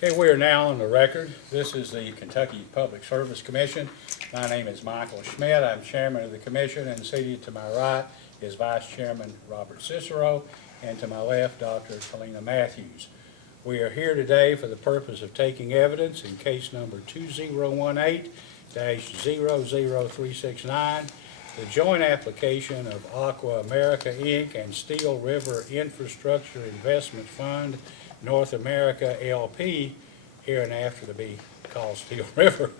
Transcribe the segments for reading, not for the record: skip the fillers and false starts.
Okay, we are now on the record. This is the Kentucky Public Service Commission. My name is Michael Schmidt. I'm chairman of the commission, and seated to my right is Vice Chairman Robert Cicero, and to my left, Dr. Kalina Matthews. We are here today for the purpose of taking evidence in case number 2018-00369, the joint application of Aqua America, Inc. and Steel River Infrastructure Investment Fund, North America, LP, hereinafter to be called Steel River,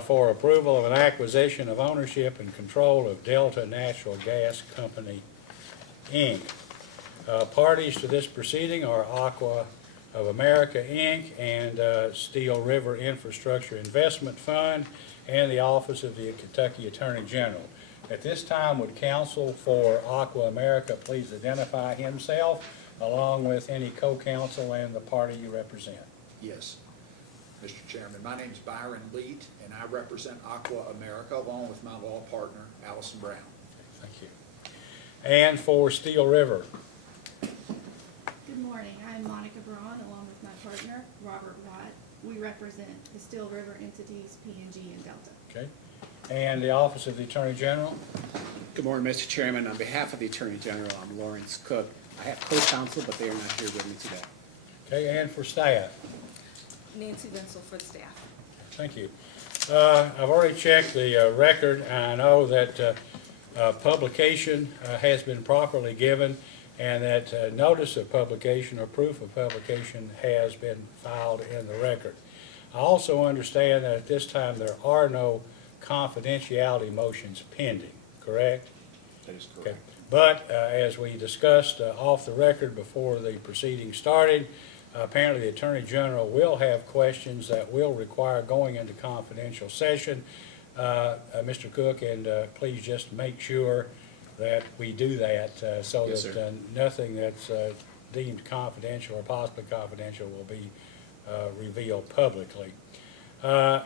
for approval of an acquisition of ownership and control of Delta Natural Gas Company, Inc. Parties to this proceeding are Aqua of America, Inc. and Steel River Infrastructure Investment Fund and the Office of the Kentucky Attorney General. At this time, would counsel for Aqua America please identify himself along with any co-counsel and the party you represent? Yes, Mr. Chairman. My name is Byron Leet, and I represent Aqua America along with my law partner, Allison Brown. Thank you. And for Steel River? Good morning. I'm Monica Braun along with my partner, Robert Watt. We represent the Steel River entities, PNG and Delta. Okay. And the Office of the Attorney General? Good morning, Mr. Chairman. On behalf of the Attorney General, I'm Lawrence Cook. I have co-counsel, but they are not here with me today. Okay, and for staff? Nancy Vinsel for the staff. Thank you. I've already checked the record, and I know that publication has been properly given, and that notice of publication or proof of publication has been filed in the record. I also understand that at this time there are no confidentiality motions pending, correct? That is Okay. correct. But as we discussed off the record before the proceedings started, apparently the Attorney General will have questions that will require going into confidential session. Mr. Cook, and please just make sure that we do that so Yes, that nothing that's deemed confidential or possibly confidential will be revealed publicly. Are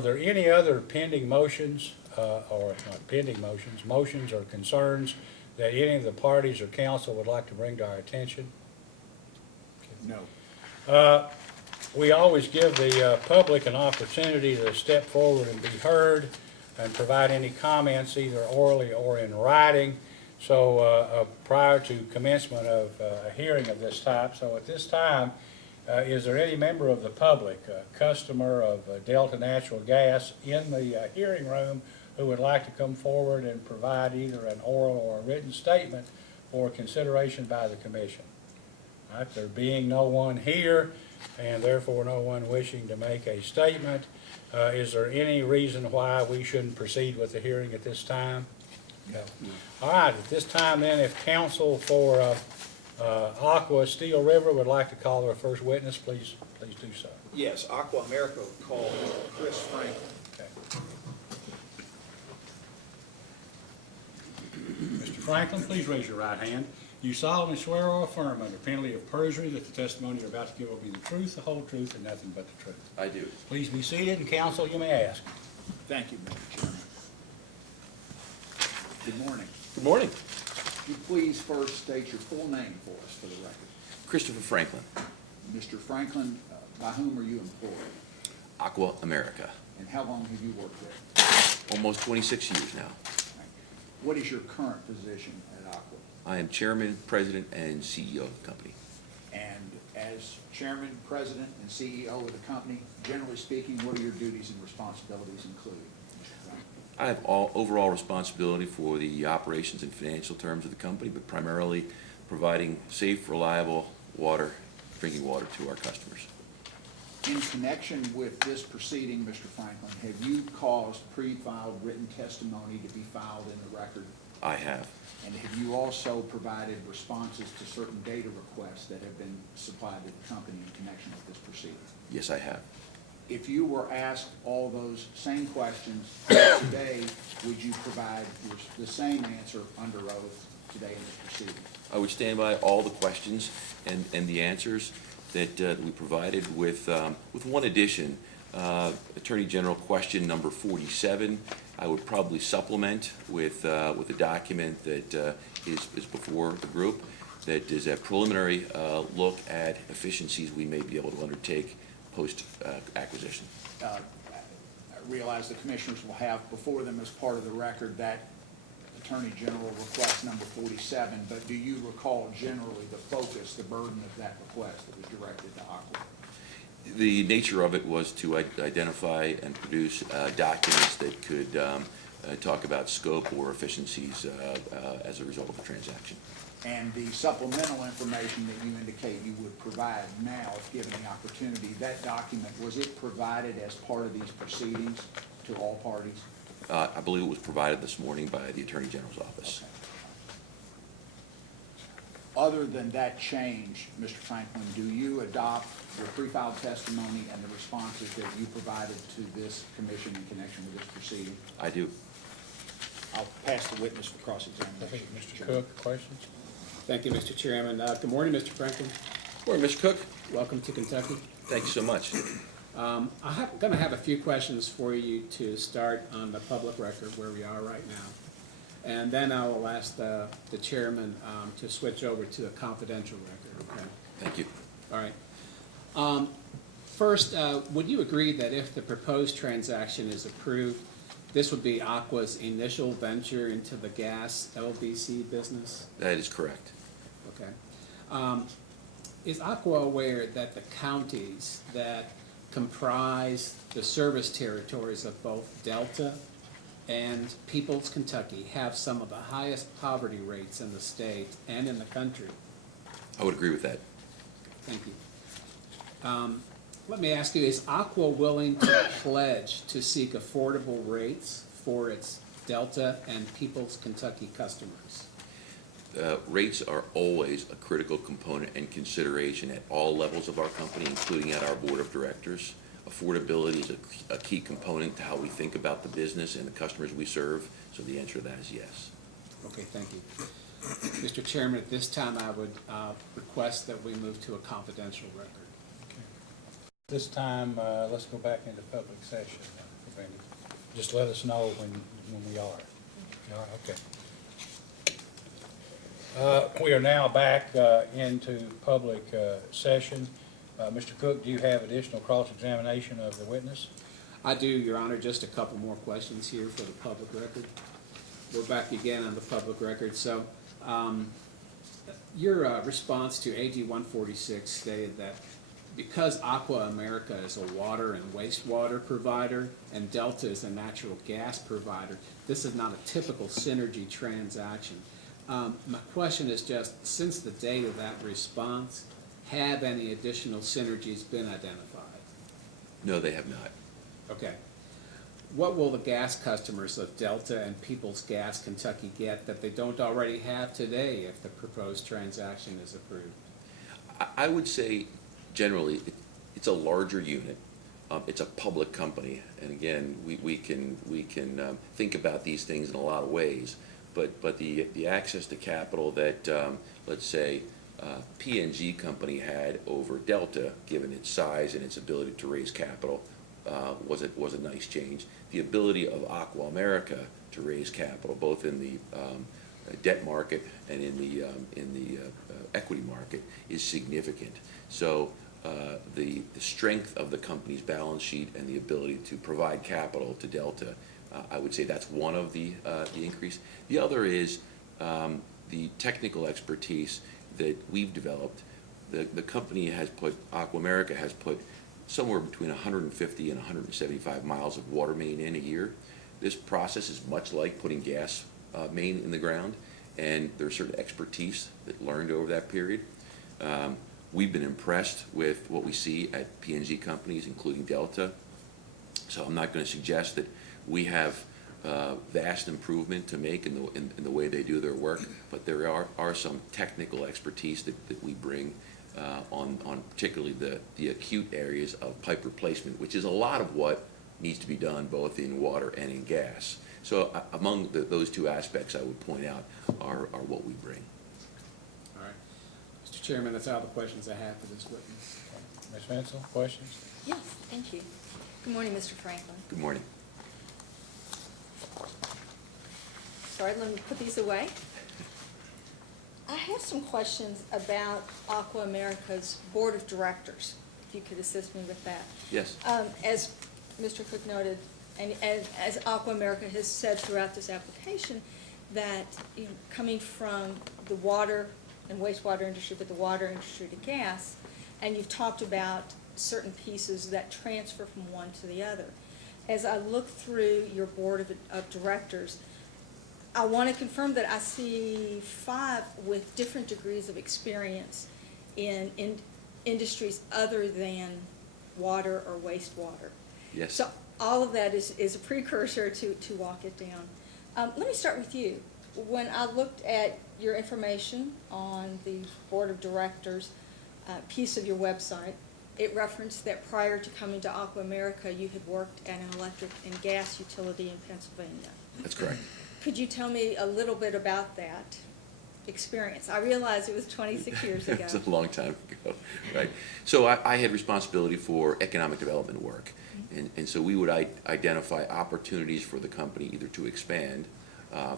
there any other pending motions, or not pending motions, motions or concerns that any of the parties or council would like to bring to our attention? No. We always give the public an opportunity to step forward and be heard and provide any comments either orally or in writing. So prior to commencement of a hearing of this type, so at this time, is there any member of the public, customer of Delta Natural Gas in the hearing room who would like to come forward and provide either an oral or a written statement for consideration by the commission? All right, there being no one here and therefore no one wishing to make a statement, is there any reason why we shouldn't proceed with the hearing at this time? No. All right, at this time then, if counsel for Aqua Steel River would like to call their first witness, please do so. Yes, Aqua America called Chris Franklin. Okay. Mr. Franklin, please raise your right hand. You solemnly swear or affirm under penalty of perjury that the testimony you're about to give will be the truth, the whole truth, and nothing but the truth? I do. Please be seated, and counsel, you may ask. Thank you, Mr. Chairman. Good morning. Good morning. Would you please first state your full name for us for the record? Christopher Franklin, Mr. Franklin, by whom are you employed? Aqua America. And how long have you worked there? Almost 26 years now. What is your current position at Aqua? I am chairman, president, and CEO of the company. And as chairman, president, and CEO of the company, generally speaking, what are your duties and responsibilities included, Mr. Franklin? I have overall responsibility for the operations and financial terms of the company, but primarily providing safe, reliable drinking water to our customers. In connection with this proceeding, Mr. Franklin, have you caused pre-filed written testimony to be filed in the record? I have. And have you also provided responses to certain data requests that have been supplied to the company in connection with this proceeding? Yes, I have. If you were asked all those same questions today, would you provide the same answer under oath today in this proceeding? I would stand by all the questions and the answers that we provided with one addition. Attorney General question number 47. I would probably supplement with a document that is before the group. that is a preliminary look at efficiencies we may be able to undertake post-acquisition. I realize the commissioners will have before them as part of the record that Attorney General request number 47, but do you recall generally the focus, the burden of that request that was directed to Aqua? The nature of it was to identify and produce documents that could talk about scope or efficiencies as a result of the transaction. And the supplemental information that you indicate you would provide now, if given the opportunity, that document, was it provided as part of these proceedings to all parties? I believe it was provided this morning by the Attorney General's office. Okay. Other than that change, Mr. Franklin, do you adopt the pre-filed testimony and the responses that you provided to this commission in connection with this proceeding? I do. I'll pass the witness for cross-examination. Mr. Cook, questions? Thank you, Mr. Chairman. Good morning, Mr. Franklin. Morning, Mr. Cook. Welcome to Kentucky. Thank you so much. I'm going to have a few questions for you to start on the public record where we are right now. And then I will ask the chairman to switch over to a confidential record, okay? Thank you. All right. First, would you agree that if the proposed transaction is approved, this would be Aqua's initial venture into the gas LDC business? That is correct. Okay. Is Aqua aware that the counties that comprise the service territories of both Delta and Peoples, Kentucky, have some of the highest poverty rates in the state and in the country? I would agree with that. Thank you. Let me ask you, is Aqua willing to pledge to seek affordable rates for its Delta and Peoples, Kentucky customers? Rates are always a critical component and consideration at all levels of our company, including at our board of directors. Affordability is a key component to how we think about the business and the customers we serve, so the answer to that is yes. Okay, thank you. Mr. Chairman, at this time, I would request that we move to a confidential record. This time, let's go back into public session, Randy. Just let us know when we are. All right, okay. We are now back into public session. Mr. Cook, do you have additional cross-examination of the witness? I do, Your Honor. Just a couple more questions here for the public record. We're back again on the public record. So your response to AG 146 stated that because Aqua America is a water and wastewater provider and Delta is a natural gas provider, this is not a typical synergy transaction. My question is just, since the date of that response, have any additional synergies been identified? No, they have not. Okay. What will the gas customers of Delta and Peoples Gas Kentucky get that they don't already have today if the proposed transaction is approved? I would say generally it's a larger unit. It's a public company, and again, we can think about these things in a lot of ways. But the access to capital that let's say PNG company had over Delta, given its size and its ability to raise capital, was a nice change. The ability of Aqua America to raise capital, both in the debt market and in the equity market, is significant. So the strength of the company's balance sheet and the ability to provide capital to Delta, I would say that's one of the increase. The other is the technical expertise that we've developed. The company has put, Aqua America has put somewhere between 150 and 175 miles of water main in a year. This process is much like putting gas main in the ground, and there's certain expertise that learned over that period. We've been impressed with what we see at PNG companies, including Delta. So I'm not going to suggest that we have vast improvement to make in the way they do their work, but there are some technical expertise that we bring on particularly the acute areas of pipe replacement, which is a lot of what needs to be done both in water and in gas. So among those two aspects I would point out are what we bring. All right. Mr. Chairman, that's all the questions I have for this witness. Ms. Mansell, questions? Yes, thank you. Good morning, Mr. Franklin. Good morning. Sorry, let me put these away. I have some questions about Aqua America's Board of Directors, if you could assist me with that. Yes. As Mr. Cook noted, and as Aqua America has said throughout this application, that, you know, coming from the water and wastewater industry, but the water industry to gas, and you've talked about certain pieces that transfer from one to the other. As I look through your Board of Directors, I want to confirm that I see 5 with different degrees of experience in industries other than water or wastewater. Yes. So all of that is a precursor to walk it down. Let me start with you. When I looked at your information on the Board of Directors piece of your website, it referenced that prior to coming to Aqua America, you had worked at an electric and gas utility in Pennsylvania. That's correct. Could you tell me a little bit about that experience? I realize it was 26 years ago. It's a long time ago, right? So I had responsibility for economic development work. And so we would identify opportunities for the company either to expand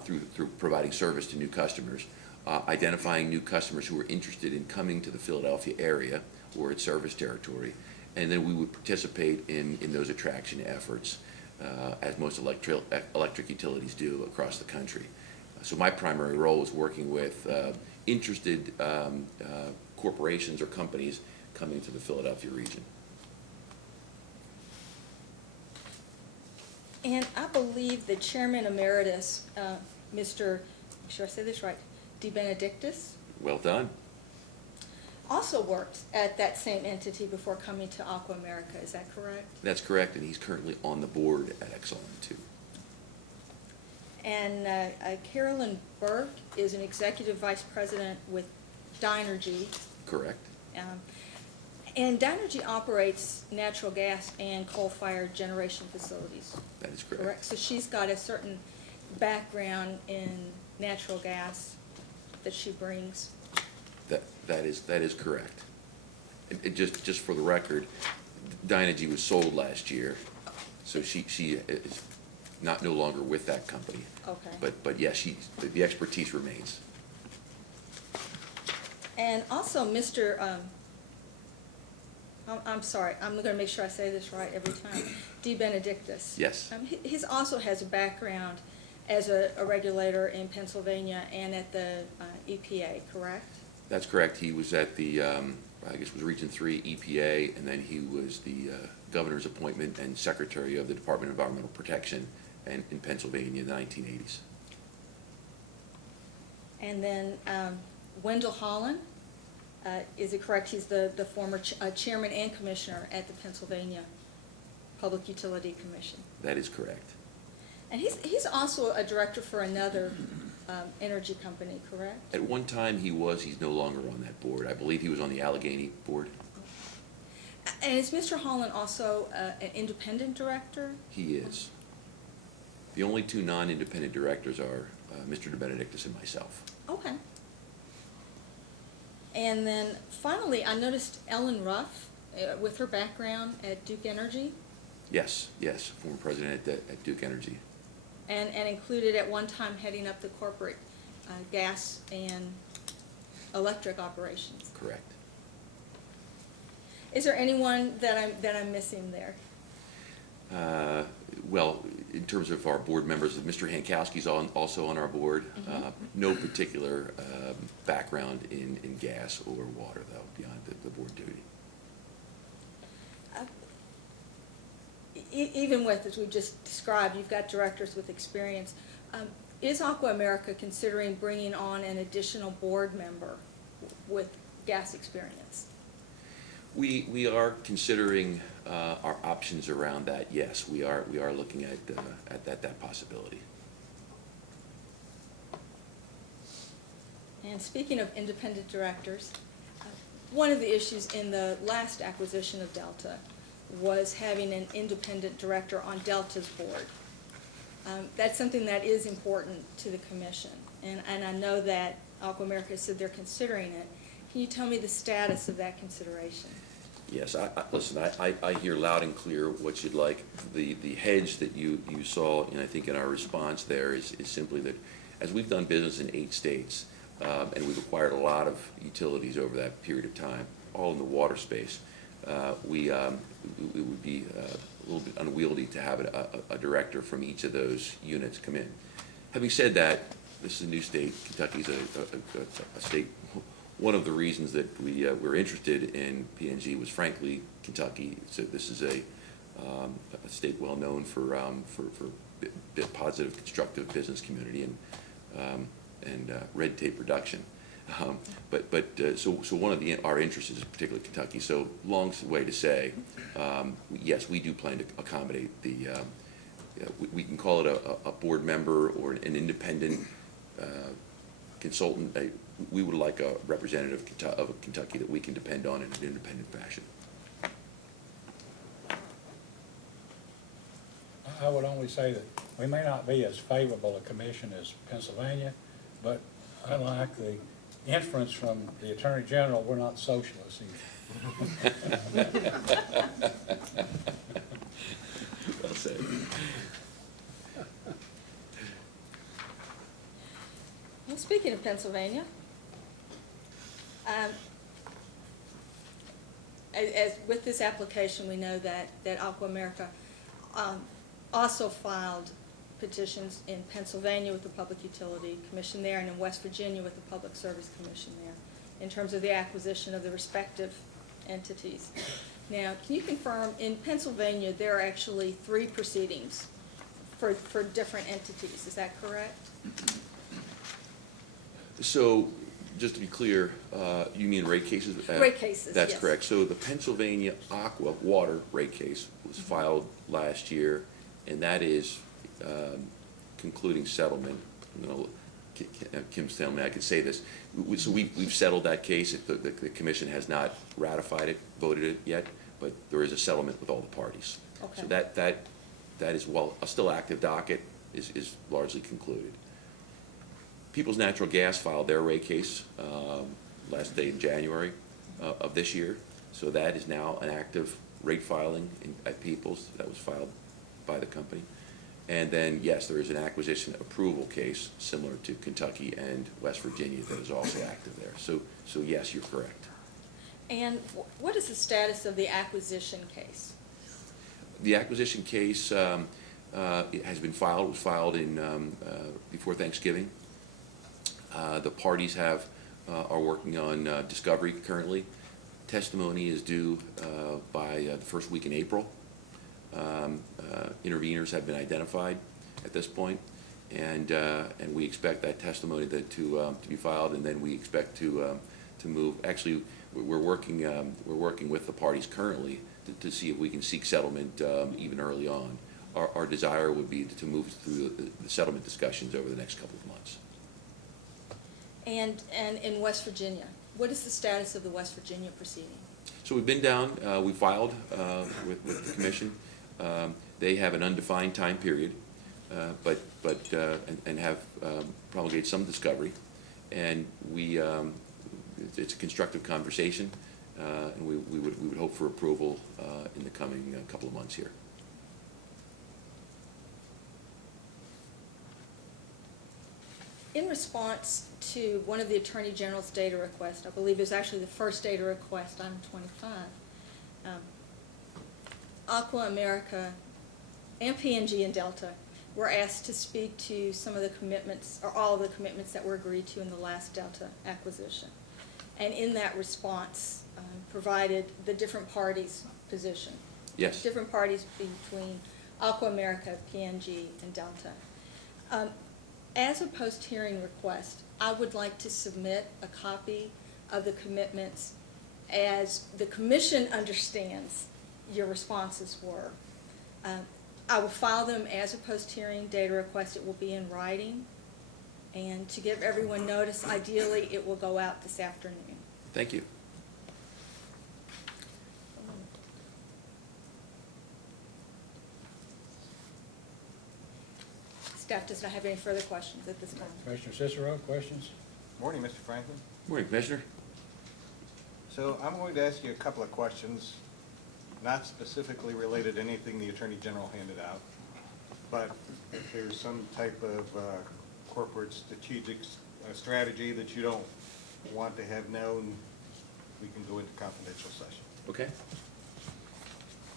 through providing service to new customers, identifying new customers who were interested in coming to the Philadelphia area or its service territory, and then we would participate in those attraction efforts, as most electric utilities do across the country. So my primary role was working with interested corporations or companies coming to the Philadelphia region. And I believe the Chairman Emeritus, Mr., make sure I say this right, DeBenedictis, Well done. also worked at that same entity before coming to Aqua America. Is that correct? That's correct, and he's currently on the board at Exelon too. And Carolyn Burke is an Executive Vice President with Dynergy. Correct. And Dynergy operates natural gas and coal-fired generation facilities. That is correct. Correct? So she's got a certain background in natural gas that she brings. That is correct. And just for the record, Dynegy was sold last year, so she is no longer with that company. Okay. But yes, the expertise remains. And also, Mr., I'm sorry, I'm going to make sure I say this right every time, DeBenedictis. Yes. He also has a background as a regulator in Pennsylvania and at the EPA, correct? That's correct. He was at the, I guess it was Region 3 EPA, and then he was the governor's appointment and secretary of the Department of Environmental Protection in Pennsylvania in the 1980s. And then Wendell Holland, is it correct, he's the former chairman and commissioner at the Pennsylvania Public Utility Commission? That is correct. And he's also a director for another energy company, correct? At one time he's no longer on that board. I believe he was on the Allegheny board. And is Mr. Holland also an independent director? He is. The only 2 non-independent directors are Mr. DeBenedictis and myself. Okay. And then finally, I noticed Ellen Ruff, with her background at Duke Energy. Yes, former president at Duke Energy. And included at one time heading up the corporate gas and electric operations. Correct. Is there anyone that I'm missing there? Well, in terms of our board members, Mr. Hankowski's also on our board. No particular background in gas or water, though, beyond the board duty. Even with, as we've just described, you've got directors with experience. Is Aqua America considering bringing on an additional board member with gas experience? We are considering our options around that. Yes, we are looking at that possibility. And speaking of independent directors, one of the issues in the last acquisition of Delta was having an independent director on Delta's board. That's something that is important to the commission, and I know that Aqua America said they're considering it. Can you tell me the status of that consideration? Yes, listen, I hear loud and clear what you'd like. The hedge that you saw, and I think in our response there is simply that as we've done business in 8 states, and we've acquired a lot of utilities over that period of time, all in the water space. It would be a little bit unwieldy to have a director from each of those units come in. Having said that, this is a new state. Kentucky's a state. One of the reasons that we're interested in PNG was frankly Kentucky. So this is a state well known for positive, constructive business community and red tape reduction. So one of our interests is particularly Kentucky. So long way to say, yes, we do plan to accommodate the. We can call it a board member or an independent consultant. We would like a representative of Kentucky that we can depend on in an independent fashion. I would only say that we may not be as favorable a commission as Pennsylvania, but unlike the inference from the Attorney General, we're not socialists either. Well said. Well, speaking of Pennsylvania, as with this application, we know that Aqua America also filed petitions in Pennsylvania with the Public Utility Commission there and in West Virginia with the Public Service Commission there in terms of the acquisition of the respective entities. Now, can you confirm, in Pennsylvania, there are actually 3 proceedings for different entities, is that correct? So, just to be clear, you mean rate cases? Rate cases, That's yes. correct. So the Pennsylvania Aqua Water rate case was filed last year, and that is concluding settlement. Kim's telling me I could say this. So we've settled that case. The commission has not ratified it, voted it yet, but there is a settlement with all the parties. Okay. So that is, well, a still active docket is largely concluded. People's Natural Gas filed their rate case last day in January of this year. So that is now an active rate filing at People's that was filed by the company. And then, yes, there is an acquisition approval case similar to Kentucky and West Virginia that is also active there. So yes, you're correct. And what is the status of the acquisition case? The acquisition case it has been filed. It was filed before Thanksgiving. The parties are working on discovery currently. Testimony is due by the first week in April. Interveners have been identified at this point, and we expect that testimony to be filed, and then we expect to move. Actually, we're working with the parties currently to see if we can seek settlement even early on. Our desire would be to move through the settlement discussions over the next couple of months. And in West Virginia, what is the status of the West Virginia proceeding? So we've been down, we filed with the commission. They have an undefined time period, but have promulgated some discovery. And it's a constructive conversation, and we would hope for approval in the coming couple of months here. In response to one of the Attorney General's data requests, I believe it was actually the first data request on 25, Aqua America and PNG and Delta were asked to speak to some of the commitments, or all of the commitments that were agreed to in the last Delta acquisition. And in that response, provided the different parties' position. Yes. Different parties between Aqua America, PNG, and Delta. As a post-hearing request, I would like to submit a copy of the commitments as the commission understands your responses were. I will file them as a post-hearing data request. It will be in writing. And to give everyone notice, ideally, it will go out this afternoon. Thank you. Staff does not have any further questions at this time. Commissioner Cicero, questions? Morning, Mr. Franklin. Morning, Commissioner. So I'm going to ask you a couple of questions, not specifically related to anything the Attorney General handed out, but if there's some type of corporate strategic a strategy that you don't want to have known, we can go into confidential session. Okay?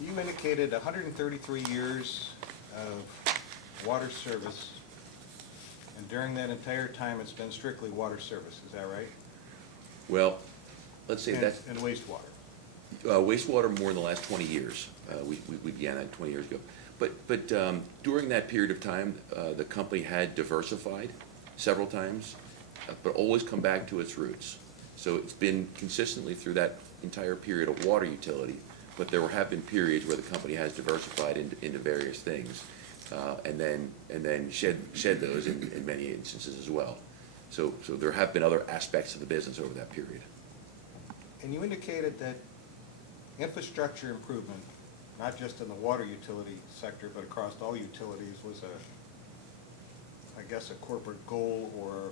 You indicated 133 years of water service, and during that entire time, it's been strictly water service, is that right? Well, let's say And- that's And wastewater. wastewater more in the last 20 years. We began that 20 years ago. But during that period of time, the company had diversified several times, but always come back to its roots. So it's been consistently through that entire period of water utility, but there have been periods where the company has diversified into various things, and then shed those in many instances as well. So there have been other aspects of the business over that period. And you indicated that infrastructure improvement, not just in the water utility sector, but across all utilities, was I guess, a corporate goal, or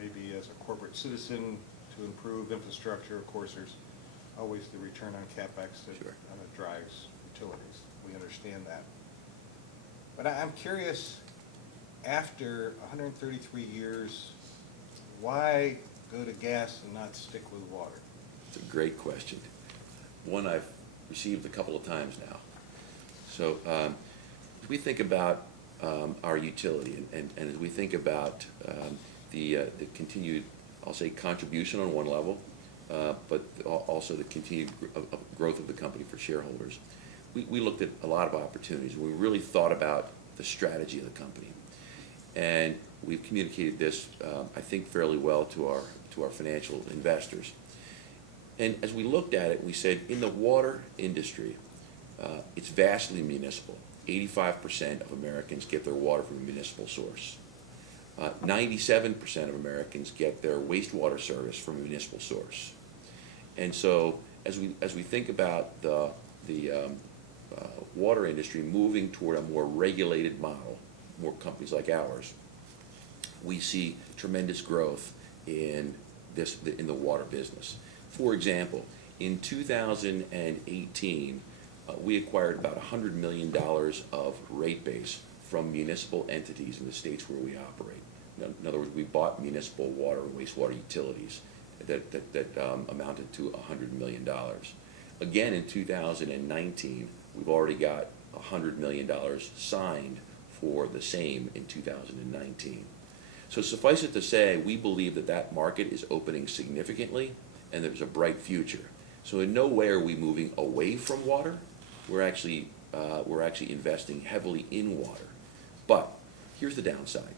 maybe as a corporate citizen to improve infrastructure. Of course, there's always the return on CapEx that Sure. drives utilities. We understand that. But I'm curious, after 133 years, why go to gas and not stick with water? It's a great question. One I've received a couple of times now. So as we think about our utility, and as we think about the continued, I'll say, contribution on one level, but also the continued growth of the company for shareholders, we looked at a lot of opportunities. We really thought about the strategy of the company. And we've communicated this, I think, fairly well to our financial investors. And as we looked at it, we said, in the water industry, it's vastly municipal. 85% of Americans get their water from a municipal source. 97% of Americans get their wastewater service from a municipal source. And so, as we think about the water industry moving toward a more regulated model, more companies like ours, we see tremendous growth in the water business. For example, in 2018, we acquired about $100 million of rate base from municipal entities in the states where we operate. In other words, we bought municipal water and wastewater utilities that amounted to $100 million. Again, in 2019, we've already got $100 million signed for the same in 2019. So suffice it to say, we believe that market is opening significantly, and there's a bright future. So in no way are we moving away from water. We're actually investing heavily in water. But here's the downside,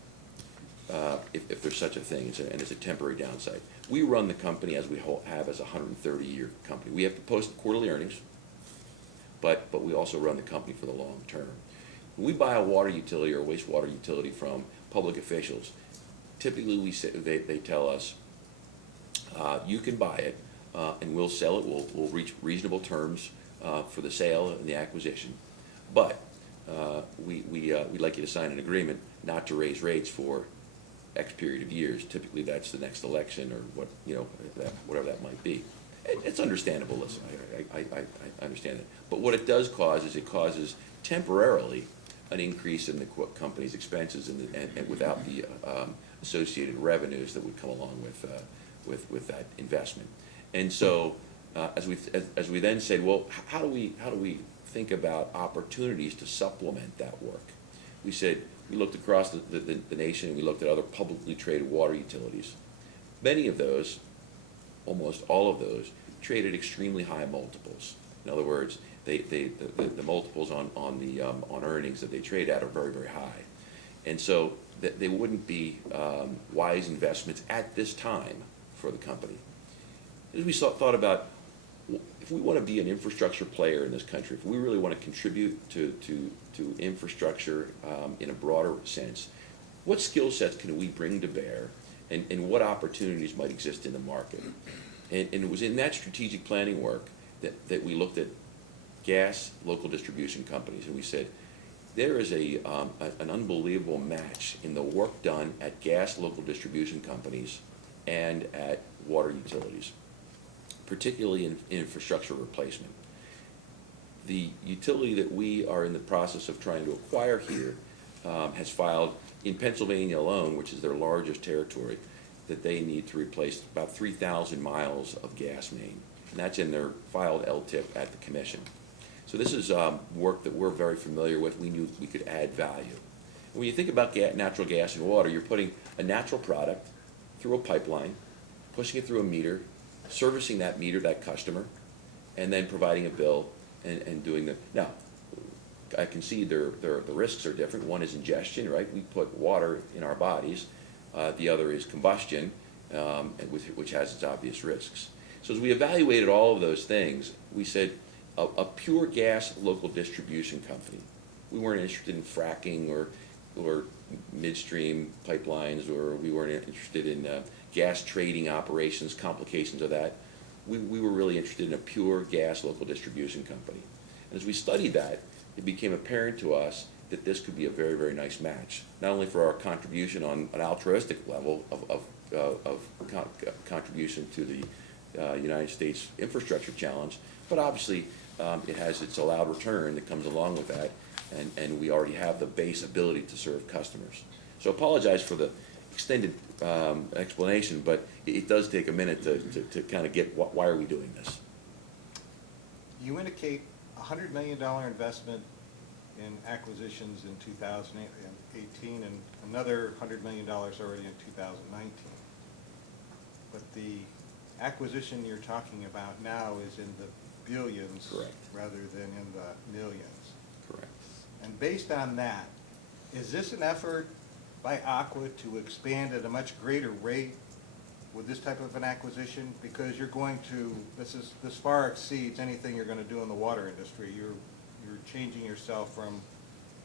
if there's such a thing, and it's a temporary downside. We run the company as we have as a 130-year company. We have to post quarterly earnings, but we also run the company for the long term. When we buy a water utility or a wastewater utility from public officials, typically they tell us, you can buy it, and we'll sell it. We'll reach reasonable terms for the sale and the acquisition. But we'd like you to sign an agreement not to raise rates for X period of years. Typically, that's the next election or whatever that might be. It's understandable. Listen, I understand it. But what it does cause is it causes temporarily an increase in the company's expenses and without the associated revenues that would come along with that investment. And so as we then said, well, how do we think about opportunities to supplement that work? We said, we looked across the nation, and we looked at other publicly traded water utilities. Many of those, almost all of those, traded extremely high multiples. In other words, the multiples on earnings that they trade at are very, very high. And so they wouldn't be wise investments at this time for the company. As we thought about, if we want to be an infrastructure player in this country, if we really want to contribute to infrastructure in a broader sense, what skill sets can we bring to bear, and what opportunities might exist in the market? And it was in that strategic planning work that we looked at gas local distribution companies, and we said, there is an unbelievable match in the work done at gas local distribution companies and at water utilities, particularly in infrastructure replacement. The utility that we are in the process of trying to acquire here has filed, in Pennsylvania alone, which is their largest territory, that they need to replace about 3,000 miles of gas main. And that's in their filed LTIP at the commission. So this is work that we're very familiar with. We knew we could add value. When you think about natural gas and water, you're putting a natural product through a pipeline, pushing it through a meter, servicing that meter, that customer, and then providing a bill and doing the, now, I concede the risks are different. One is ingestion, right? We put water in our bodies. The other is combustion, which has its obvious risks. So as we evaluated all of those things, we said a pure gas local distribution company. We weren't interested in fracking or midstream pipelines, or we weren't interested in gas trading operations, complications of that. We were really interested in a pure gas local distribution company. And as we studied that, it became apparent to us that this could be a very, very nice match, not only for our contribution on an altruistic level of contribution to the United States infrastructure challenge, but obviously it has its allowed return that comes along with that, and we already have the base ability to serve customers. So apologize for the extended explanation, but it does take a minute to kind of get why are we doing this. You indicate $100 million investment in acquisitions in 2018 and another $100 million already in 2019. But the acquisition you're talking about now is in the billions. Correct. Rather than in the millions. Correct. And based on that, is this an effort by Aqua to expand at a much greater rate with this type of an acquisition? Because you're going to, this far exceeds anything you're going to do in the water industry. You're changing yourself from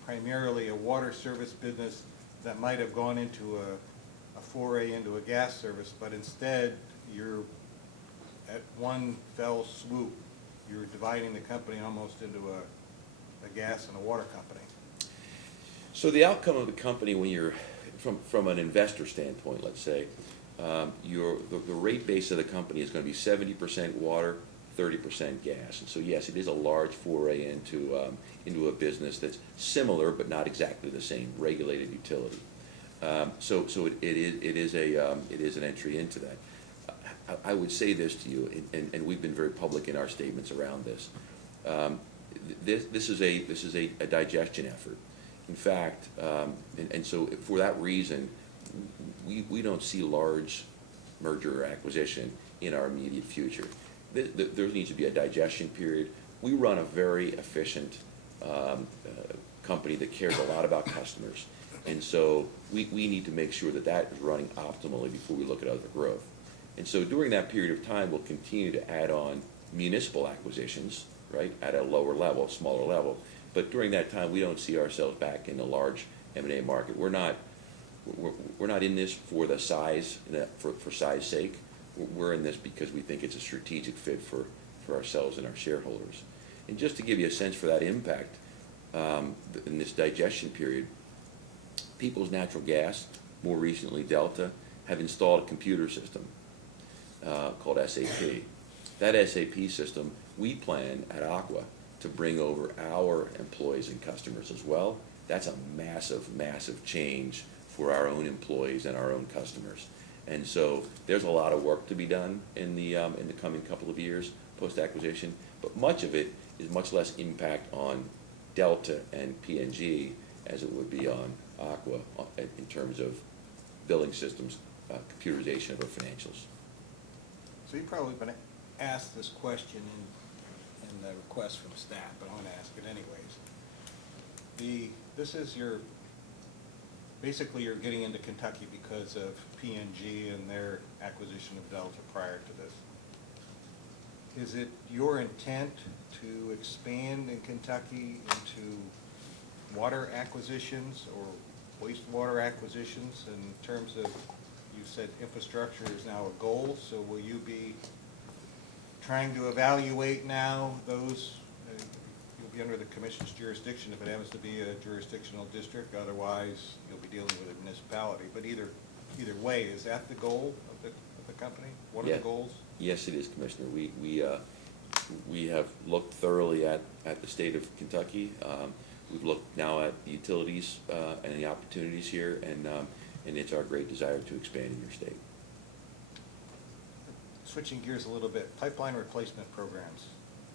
primarily a water service business that might have gone into a foray into a gas service, but instead you're at one fell swoop, you're dividing the company almost into a gas and a water company. So the outcome of the company, when you're from an investor standpoint, let's say, the rate base of the company is going to be 70% water, 30% gas. And so yes, it is a large foray into a business that's similar but not exactly the same, regulated utility. So it is an entry into that. I would say this to you, and we've been very public in our statements around this. This is a digestion effort. In fact, and so for that reason, we don't see large merger or acquisition in our immediate future. There needs to be a digestion period. We run a very efficient company that cares a lot about customers. And so we need to make sure that that is running optimally before we look at other growth. And so during that period of time, we'll continue to add on municipal acquisitions, right, at a lower level, smaller level. But during that time, we don't see ourselves back in the large M&A market. We're not in this for the size, for size sake. We're in this because we think it's a strategic fit for ourselves and our shareholders. And just to give you a sense for that impact, in this digestion period, Peoples Natural Gas, more recently Delta, have installed a computer system called SAP. That SAP system, we plan at Aqua to bring over our employees and customers as well. That's a massive, massive change for our own employees and our own customers. And so there's a lot of work to be done in the coming couple of years post-acquisition, but much of it is much less impact on Delta and PNG as it would be on Aqua in terms of billing systems, computerization of our financials. So you've probably been asked this question in the request from staff, but I want to ask it anyways. This is basically you're getting into Kentucky because of PNG and their acquisition of Delta prior to this. Is it your intent to expand in Kentucky into water acquisitions or wastewater acquisitions in terms of, you said infrastructure is now a goal, so will you be trying to evaluate now those, you'll be under the commission's jurisdiction if it happens to be a jurisdictional district, otherwise you'll be dealing with a municipality. But either way, is that the goal of the company? What are the goals? Yes, it is, Commissioner. We have looked thoroughly at the state of Kentucky. We've looked now at the utilities and the opportunities here, and it's our great desire to expand in your state. switching gears a little bit, pipeline replacement programs.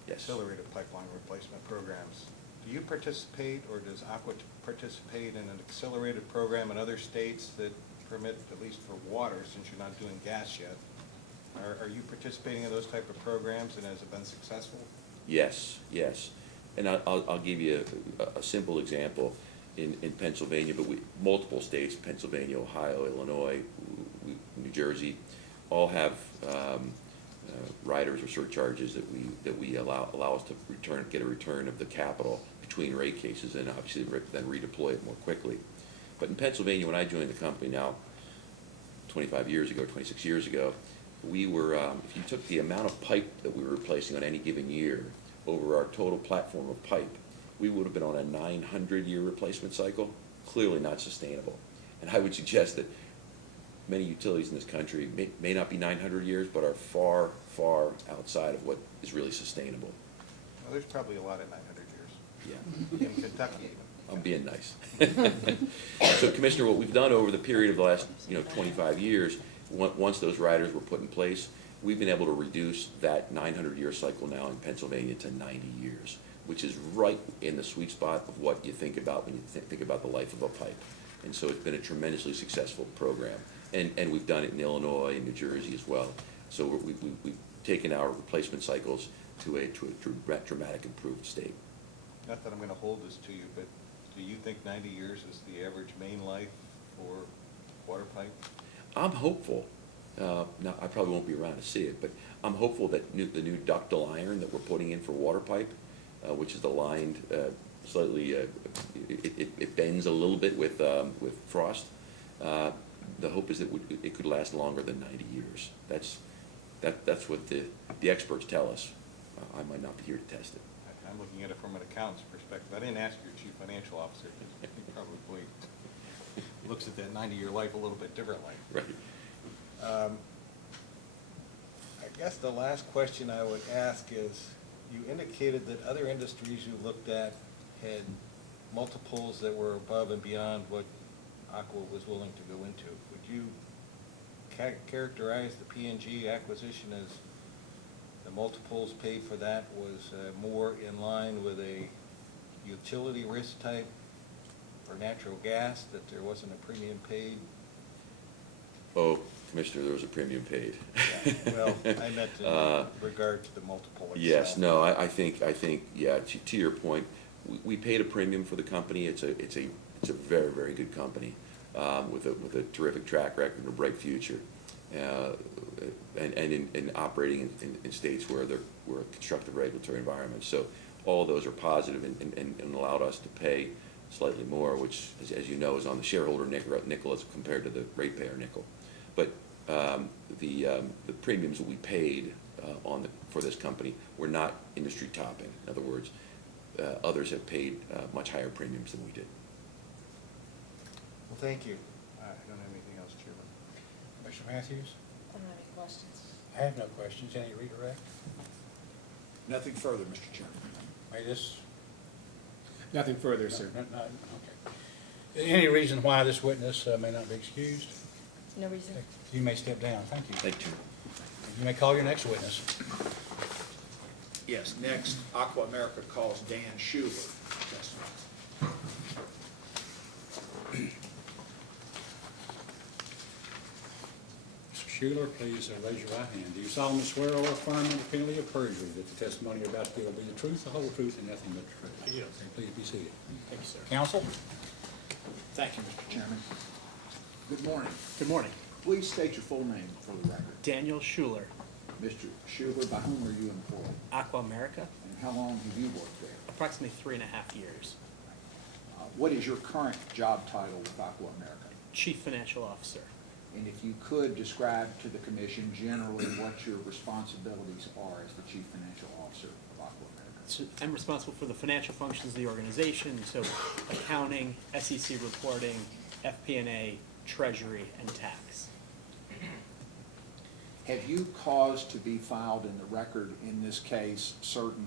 Yes. Accelerated pipeline replacement programs. Do you participate, or does Aqua participate in an accelerated program in other states that permit, at least for water, since you're not doing gas yet? Are you participating in those type of programs, and has it been successful? Yes, yes. And I'll give you a simple example. In Pennsylvania, but multiple states, Pennsylvania, Ohio, Illinois, New Jersey, all have riders or surcharges that we allow us to get a return of the capital between rate cases, and obviously then redeploy it more quickly. But in Pennsylvania, when I joined the company now 26 years ago, we were, if you took the amount of pipe that we were replacing on any given year over our total platform of pipe, we would have been on a 900-year replacement cycle, clearly not sustainable. And I would suggest that many utilities in this country may not be 900 years, but are far, far outside of what is really sustainable. Well, there's probably a lot of 900 years. Yeah. In Kentucky even. I'm being nice. So, Commissioner, what we've done over the period of the last 25 years, once those riders were put in place, we've been able to reduce that 900-year cycle now in Pennsylvania to 90 years, which is right in the sweet spot of what you think about when you think about the life of a pipe. And so it's been a tremendously successful program. And we've done it in Illinois and New Jersey as well. So we've taken our replacement cycles to a dramatic improved state. Not that I'm going to hold this to you, but do you think 90 years is the average main life for water pipe? I'm hopeful. Now, I probably won't be around to see it, but I'm hopeful that the new ductile iron that we're putting in for water pipe, which is the lined, slightly, it bends a little bit with frost. The hope is that it could last longer than 90 years. That's what the experts tell us. I might not be here to test it. I'm looking at it from an accountant's perspective. I didn't ask your chief financial officer, because he probably looks at that 90-year life a little bit differently. Right. I guess the last question I would ask is, you indicated that other industries you looked at had multiples that were above and beyond what Aqua was willing to go into. Would you characterize the PNG acquisition as the multiples paid for that was more in line with a utility risk type for natural gas, that there wasn't a premium paid? Oh, Commissioner, there was a premium paid. Yeah, well, I meant in regard to the multiple itself. Yes, no, I think, yeah, to your point, we paid a premium for the company. It's a very, very good company, with a terrific track record and a bright future. And in operating in states where we're a constructive regulatory environment. So all of those are positive and allowed us to pay slightly more, which, as you know, is on the shareholder nickel as compared to the ratepayer nickel. But the premiums that we paid for this company were not industry topping. In other words, others have paid much higher premiums than we did. Well, thank you. I don't have anything else, Chairman. Commissioner Matthews? I don't have any questions. I have no questions. Any redirect? Nothing further, Mr. Chairman. May this? Nothing further, sir. Okay. Any reason why this witness may not be excused? No reason. You may step down. Thank you. Thank you. You may call your next witness. Yes, next, Aqua America calls Dan Schuler to testify. Mr. Schuler, please raise your right hand. Do you solemnly swear or affirm under penalty of perjury that the testimony you're about to give will be the truth, the whole truth, and nothing but the truth? I do. Okay, please be seated. Thank you, sir. Counsel? Thank you, Mr. Chairman. Good morning. Good morning. Please state your full name for the record. Daniel Schuler, Mr. Schuler, by whom are you employed? Aqua America, And how long have you worked there? approximately 3.5 years. What is your current job title with Aqua America? Chief Financial Officer. And if you could describe to the commission generally what your responsibilities are as the Chief Financial Officer of Aqua America. So I'm responsible for the financial functions of the organization, so accounting, SEC reporting, FP&A, treasury, and tax. Have you caused to be filed in the record, in this case, certain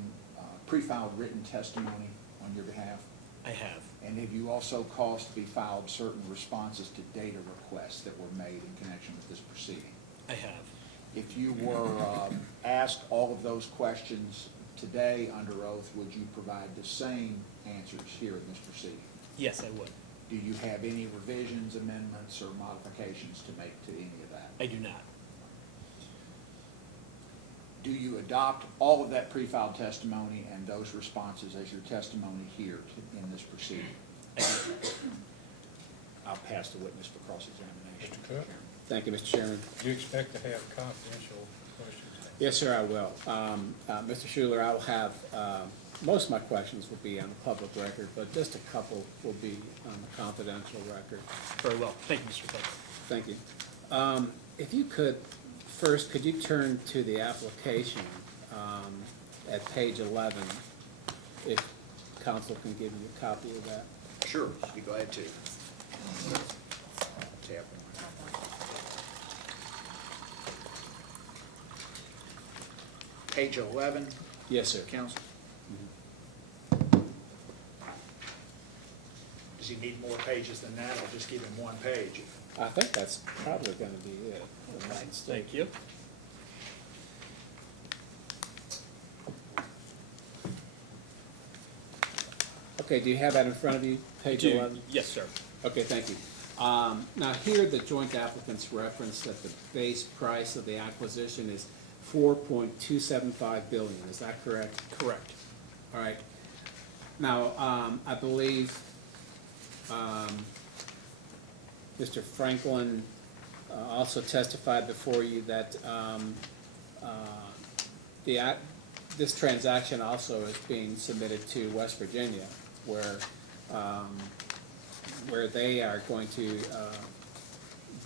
pre-filed written testimony on your behalf? I have. And have you also caused to be filed certain responses to data requests that were made in connection with this proceeding? I have. If you were asked all of those questions today under oath, would you provide the same answers here in this proceeding? Yes, I would. Do you have any revisions, amendments, or modifications to make to any of that? I do not. Do you adopt all of that pre-filed testimony and those responses as your testimony here in this proceeding? I do. I'll pass the witness for cross-examination. Mr. Cook? Thank you, Mr. Chairman. Do you expect to have confidential questions? Yes, sir, I will. Mr. Schuler, I will have, most of my questions will be on the public record, but just a couple will be on the confidential record. Very well. Thank you, Mr. Cook. Thank you. If you could, first, could you turn to the application at page 11, if council can give you a copy of that? Sure, be glad to. Tab. Page 11, Yes, sir. council. Does he need more pages than that? I'll just give him one page. I think that's probably going to be it. if I'm not mistaken. Thank you. Okay, do you have that in front of you, page 11? Yes, sir. Okay, thank you. Now, here, the joint applicants reference that the base price of the acquisition is $4.275 billion. Is that correct? Correct. All right. Now, I believe Mr. Franklin also testified before you that this transaction also is being submitted to West Virginia, where they are going to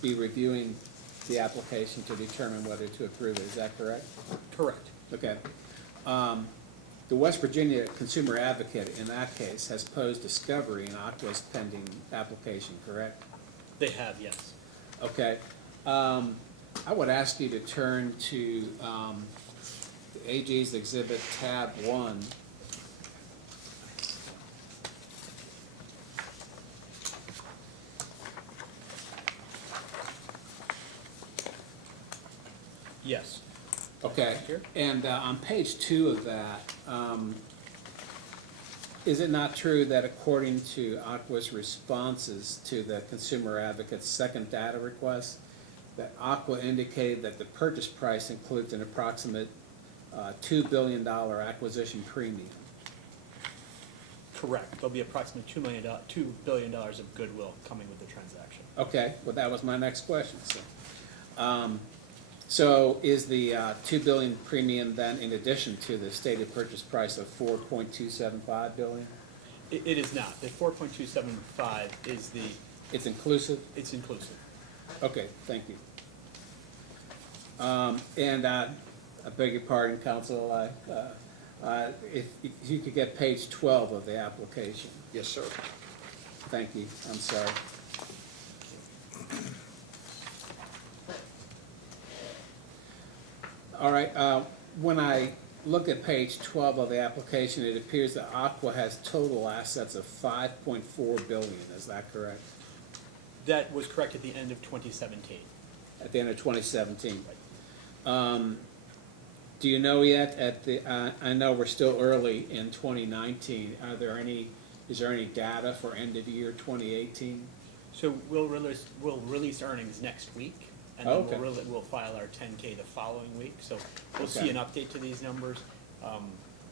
be reviewing the application to determine whether to approve it. Is that correct? Correct. Okay. The West Virginia Consumer Advocate, in that case, has posed discovery in Aqua's pending application, correct? They have, yes. Okay. I would ask you to turn to the AG's Exhibit Tab 1. Yes. Okay. Here? And on page 2 of that, is it not true that according to Aqua's responses to the Consumer Advocate's second data request, that Aqua indicated that the purchase price includes an approximate $2 billion acquisition premium? Correct. There'll be approximately $2 billion of goodwill coming with the transaction. Okay, well, that was my next question. So is the $2 billion premium then in addition to the stated purchase price of $4.275 billion? It is not. The 4.275 is the, It's inclusive? it's inclusive. Okay, thank you. And I beg your pardon, counsel, if you could get page 12 of the application. Yes, sir. Thank you, I'm sorry. All right, when I look at page 12 of the application, it appears that Aqua has total assets of $5.4 billion, is that correct? That was correct at the end of 2017. At the end of 2017. Do you know yet I know we're still early in 2019, is there any data for end of year 2018? So we'll release earnings next week, and Oh, then okay. we'll file our 10K the following week. So we'll Okay. see an update to these numbers.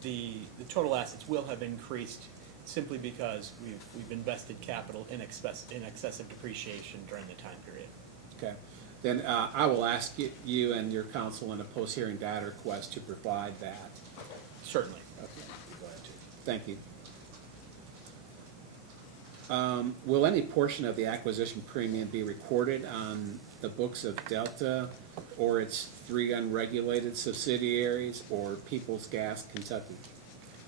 The total assets will have increased simply because we've invested capital in excessive depreciation during the time period. Okay, then I will ask you and your counsel in a post-hearing data request to provide that. Certainly. Okay. Thank you. Will any portion of the acquisition premium be recorded on the books of Delta or its 3 unregulated subsidiaries or Peoples Gas Kentucky?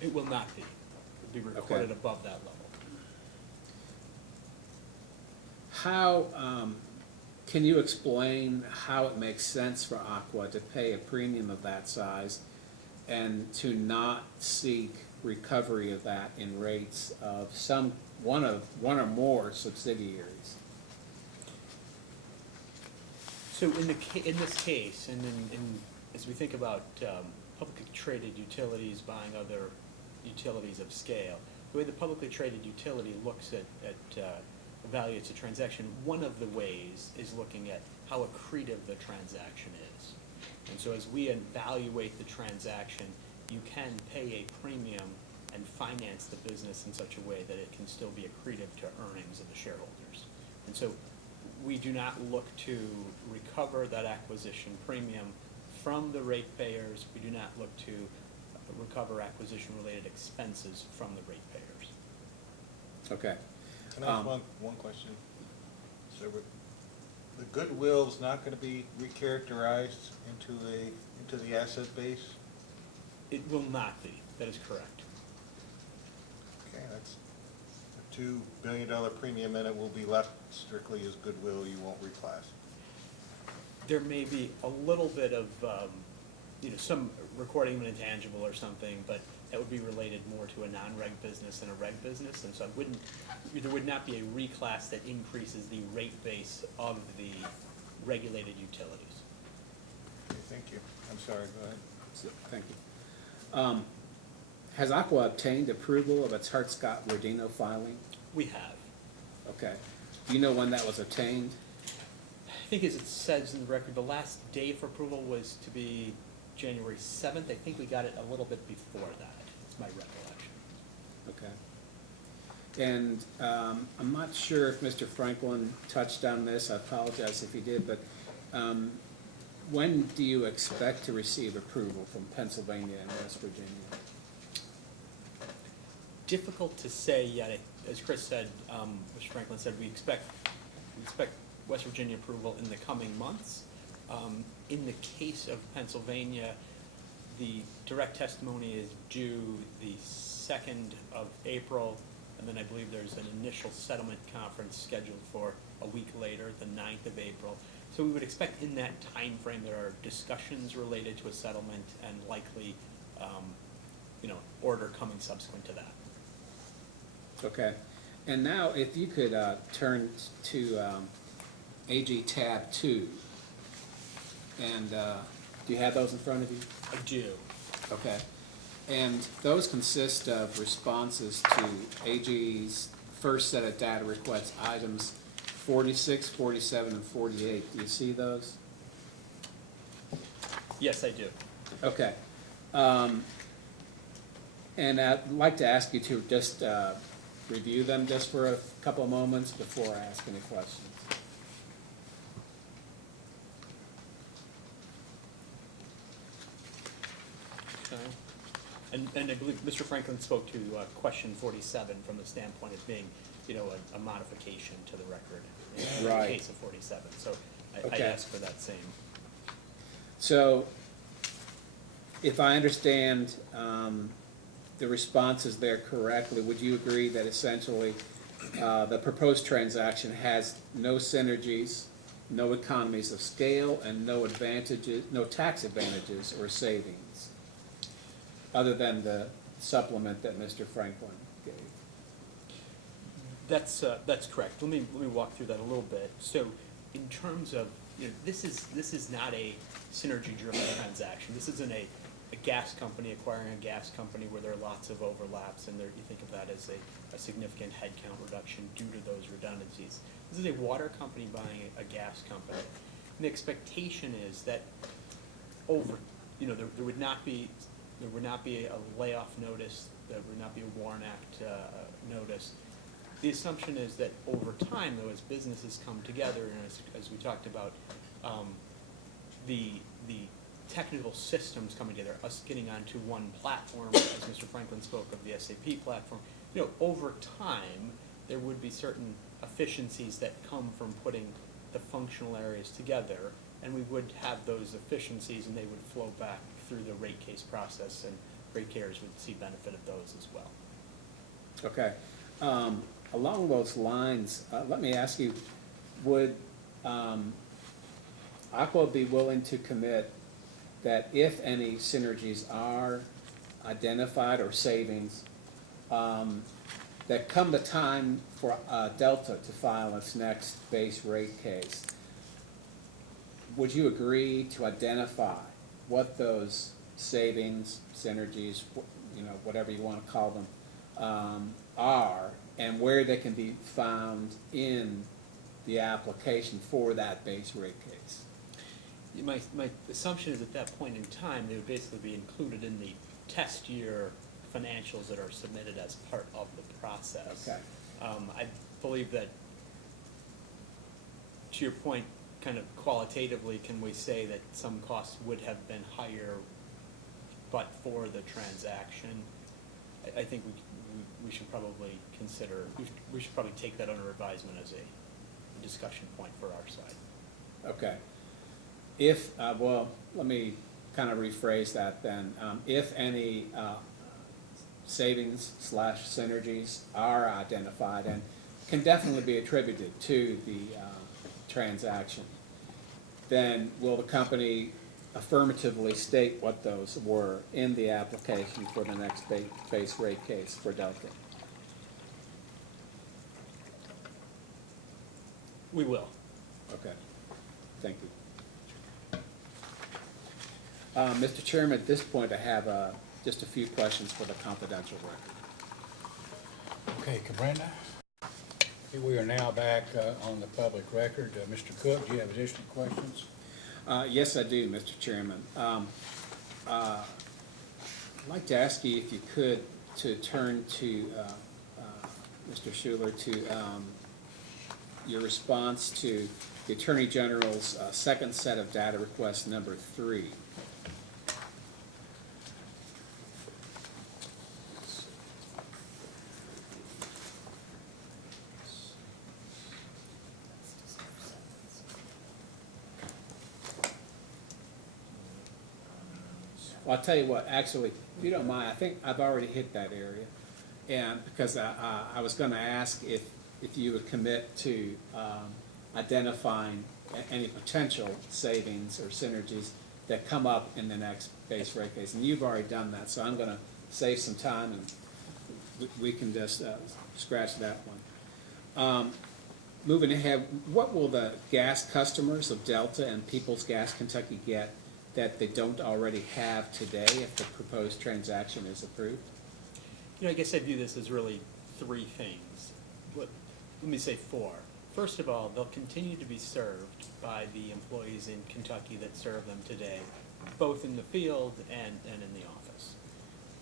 It will not be. It'll be recorded above that level. How, can you explain how it makes sense for Aqua to pay a premium of that size and to not seek recovery of that in rates of one or more subsidiaries? So in this case, and as we think about publicly traded utilities buying other utilities of scale, the way the publicly traded utility looks at evaluates a transaction, one of the ways is looking at how accretive the transaction is. And so as we evaluate the transaction, you can pay a premium and finance the business in such a way that it can still be accretive to earnings of the shareholders. And so we do not look to recover that acquisition premium from the ratepayers. We do not look to recover acquisition-related expenses from the ratepayers. Okay. Can I ask one question? So the goodwill's not gonna be recharacterized into the asset base? It will not be. That is correct. Okay, that's a $2 billion premium, and it will be left strictly as goodwill, you won't reclass. There may be a little bit of, some recording of an intangible or something, but that would be related more to a non-reg business than a reg business, and so there would not be a reclass that increases the rate base of the regulated utilities. Okay, thank you. I'm sorry, go ahead. So, thank you. Has Aqua obtained approval of its Hart-Scott-Rodino filing? We have. Okay. Do you know when that was obtained? I think as it says in the record, the last day for approval was to be January 7th. I think we got it a little bit before that. It's my recollection. Okay. And I'm not sure if Mr. Franklin touched on this. I apologize if he did, but when do you expect to receive approval from Pennsylvania and West Virginia? Difficult to say yet. As Chris said, Mr. Franklin said, we expect West Virginia approval in the coming months. In the case of Pennsylvania, the direct testimony is due the 2nd of April, and then I believe there's an initial settlement conference scheduled for a week later, the 9th of April. So we would expect in that time frame there are discussions related to a settlement and likely, order coming subsequent to that. Okay. And now if you could turn to AG tab 2. And do you have those in front of you? I do. Okay. And those consist of responses to AG's first set of data request items 46, 47, and 48. Do you see those? Yes, I do. Okay. And I'd like to ask you to just review them just for a couple of moments before I ask any questions. Okay. And I believe Mr. Franklin spoke to question 47 from the standpoint of being, a modification to the record in the Right. case of 47. So I Okay. asked for that same. So, if I understand the responses there correctly, would you agree that essentially the proposed transaction has no synergies, no economies of scale, and no advantages, no tax advantages or savings, other than the supplement that Mr. Franklin gave? That's correct. Let me walk through that a little bit. So, in terms of this is not a synergy-driven transaction. This isn't a gas company acquiring a gas company where there are lots of overlaps, and you think of that as a significant headcount reduction due to those redundancies. This is a water company buying a gas company. And the expectation is that there would not be a layoff notice, there would not be a Warren Act notice. The assumption is that over time, though, as businesses come together, and as we talked about, the technical systems coming together, us getting onto one platform, as Mr. Franklin spoke of the SAP platform, over time, there would be certain efficiencies that come from putting the functional areas together, and we would have those efficiencies, and they would flow back through the rate case process, and ratepayers would see benefit of those as well. Okay. Along those lines, let me ask you, would Aqua be willing to commit that if any synergies are identified or savings, that come the time for Delta to file its next base rate case, would you agree to identify what those savings, synergies, whatever you want to call them, are, and where they can be found in the application for that base rate case? My assumption is at that point in time, they would basically be included in the test year financials that are submitted as part of the process. Okay. I believe that, to your point, kind of qualitatively, can we say that some costs would have been higher but for the transaction? I think we should probably consider, we should probably take that under advisement as a discussion point for our side. Okay. If, well, let me kind of rephrase that then. If any savings / synergies are identified and can definitely be attributed to the transaction, then will the company affirmatively state what those were in the application for the next base rate case for Delta? We will. Okay, thank you. Mr. Chairman, at this point, I have just a few questions for the confidential record. Okay, Cabrenda? We are now back on the public record. Mr. Cook, do you have additional questions? Yes, I do, Mr. Chairman. I'd like to ask you if you could to turn to Mr. Schuler to your response to the Attorney General's second set of data requests, number 3. Well, I'll tell you what, actually, if you don't mind, I think I've already hit that area. And because I was going to ask if you would commit to identifying any potential savings or synergies that come up in the next base rate case. And you've already done that, so I'm going to save some time and we can just scratch that one. Moving ahead, what will the gas customers of Delta and Peoples Gas Kentucky get that they don't already have today if the proposed transaction is approved? I guess I view this as really 3 things. Let me say 4. First of all, they'll continue to be served by the employees in Kentucky that serve them today, both in the field and in the office.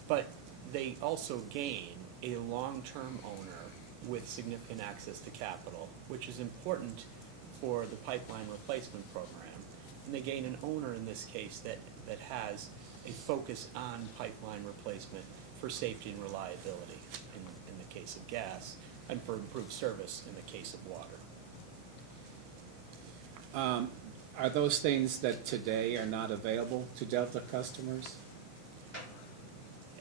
But they also gain a long-term owner with significant access to capital, which is important for the pipeline replacement program. And they gain an owner in this case that has a focus on pipeline replacement for safety and reliability in the case of gas, and for improved service in the case of water. Are those things that today are not available to Delta customers?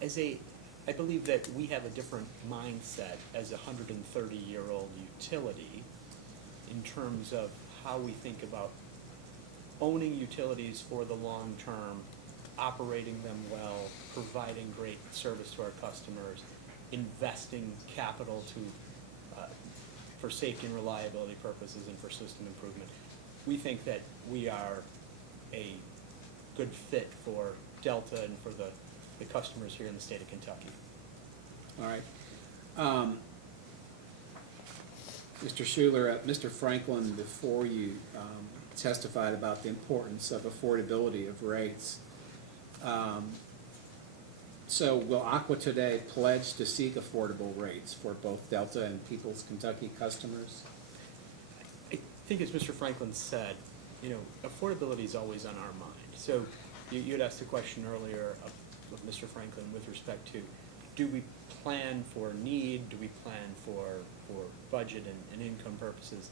I believe that we have a different mindset as a 130-year-old utility in terms of how we think about owning utilities for the long term, operating them well, providing great service to our customers, investing capital for safety and reliability purposes and for system improvement. We think that we are a good fit for Delta and for the customers here in the state of Kentucky. All right. Mr. Schuler, Mr. Franklin, before you testified about the importance of affordability of rates. So will Aqua today pledge to seek affordable rates for both Delta and Peoples Kentucky customers? I think as Mr. Franklin said, affordability is always on our mind. So you had asked a question earlier of Mr. Franklin with respect to, do we plan for need, do we plan for budget and income purposes?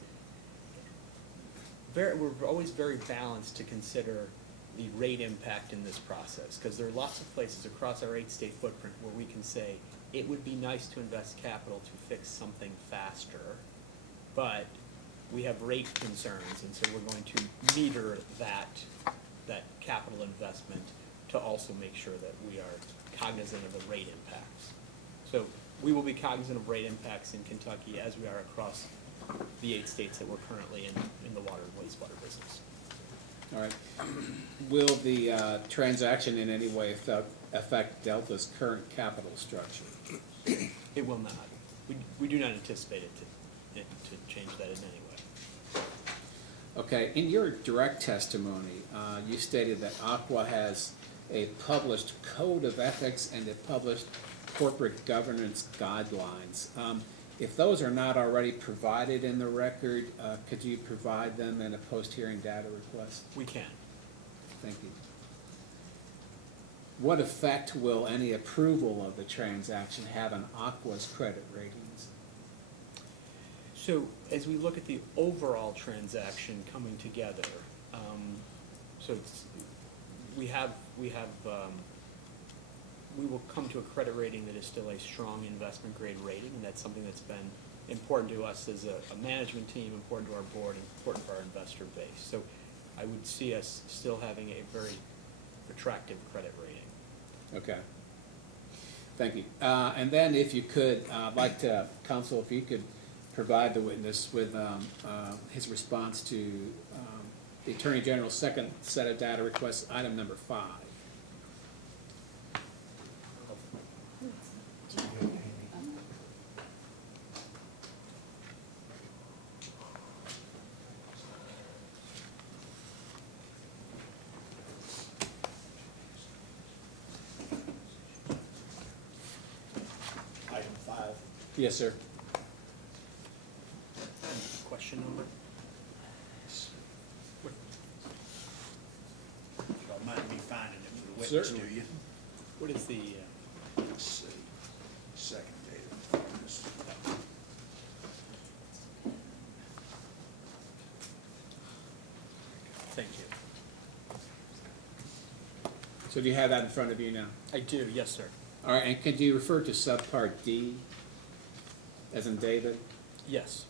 We're always very balanced to consider the rate impact in this process, because there are lots of places across our 8-state footprint where we can say it would be nice to invest capital to fix something faster, but we have rate concerns, and so we're going to meter that capital investment to also make sure that we are cognizant of the rate impacts. So we will be cognizant of rate impacts in Kentucky as we are across the 8 states that we're currently in the water and wastewater business. All right. Will the transaction in any way affect Delta's current capital structure? It will not. We do not anticipate it to change that in any way. Okay, in your direct testimony, you stated that Aqua has a published code of ethics and a published corporate governance guidelines. If those are not already provided in the record, could you provide them in a post-hearing data request? We can. Thank you. What effect will any approval of the transaction have on Aqua's credit ratings? So as we look at the overall transaction coming together, so it's, we will come to a credit rating that is still a strong investment grade rating, and that's something that's been important to us as a management team, important to our board, and important for our investor base. So I would see us still having a very attractive credit rating. Okay. Thank you. And then if you could, I'd like to, counsel, if you could provide the witness with his response to the Attorney General's second set of data requests, item number 5. Item 5. Yes, sir. Question number? Y'all mind me finding it for the witness, do Certainly. you? What is the, Let's see, second data. thank you. So do you have that in front of you now? I do, yes, sir. All right, and could you refer to subpart D, as in David? Yes.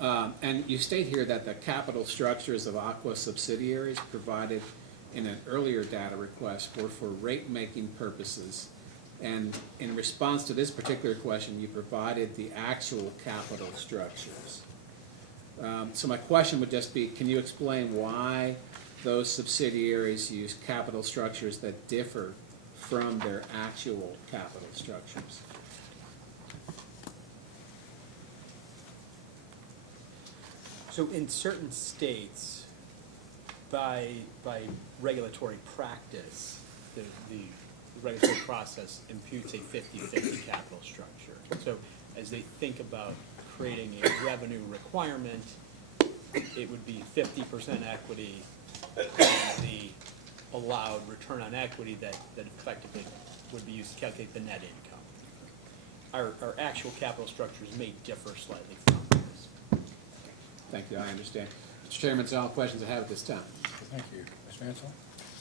And you state here that the capital structures of Aqua subsidiaries provided in an earlier data request were for rate-making purposes. And in response to this particular question, you provided the actual capital structures. So my question would just be, can you explain why those subsidiaries use capital structures that differ from their actual capital structures? So in certain states, by regulatory practice, the regulatory process imputes a 50-50 capital structure. So as they think about creating a revenue requirement, it would be 50% equity and the allowed return on equity that effectively would be used to calculate the net income. Our actual capital structures may differ slightly from this. Thank you, I understand. Mr. Chairman, that's all questions I have at this time. Thank you. Ms. Mansell?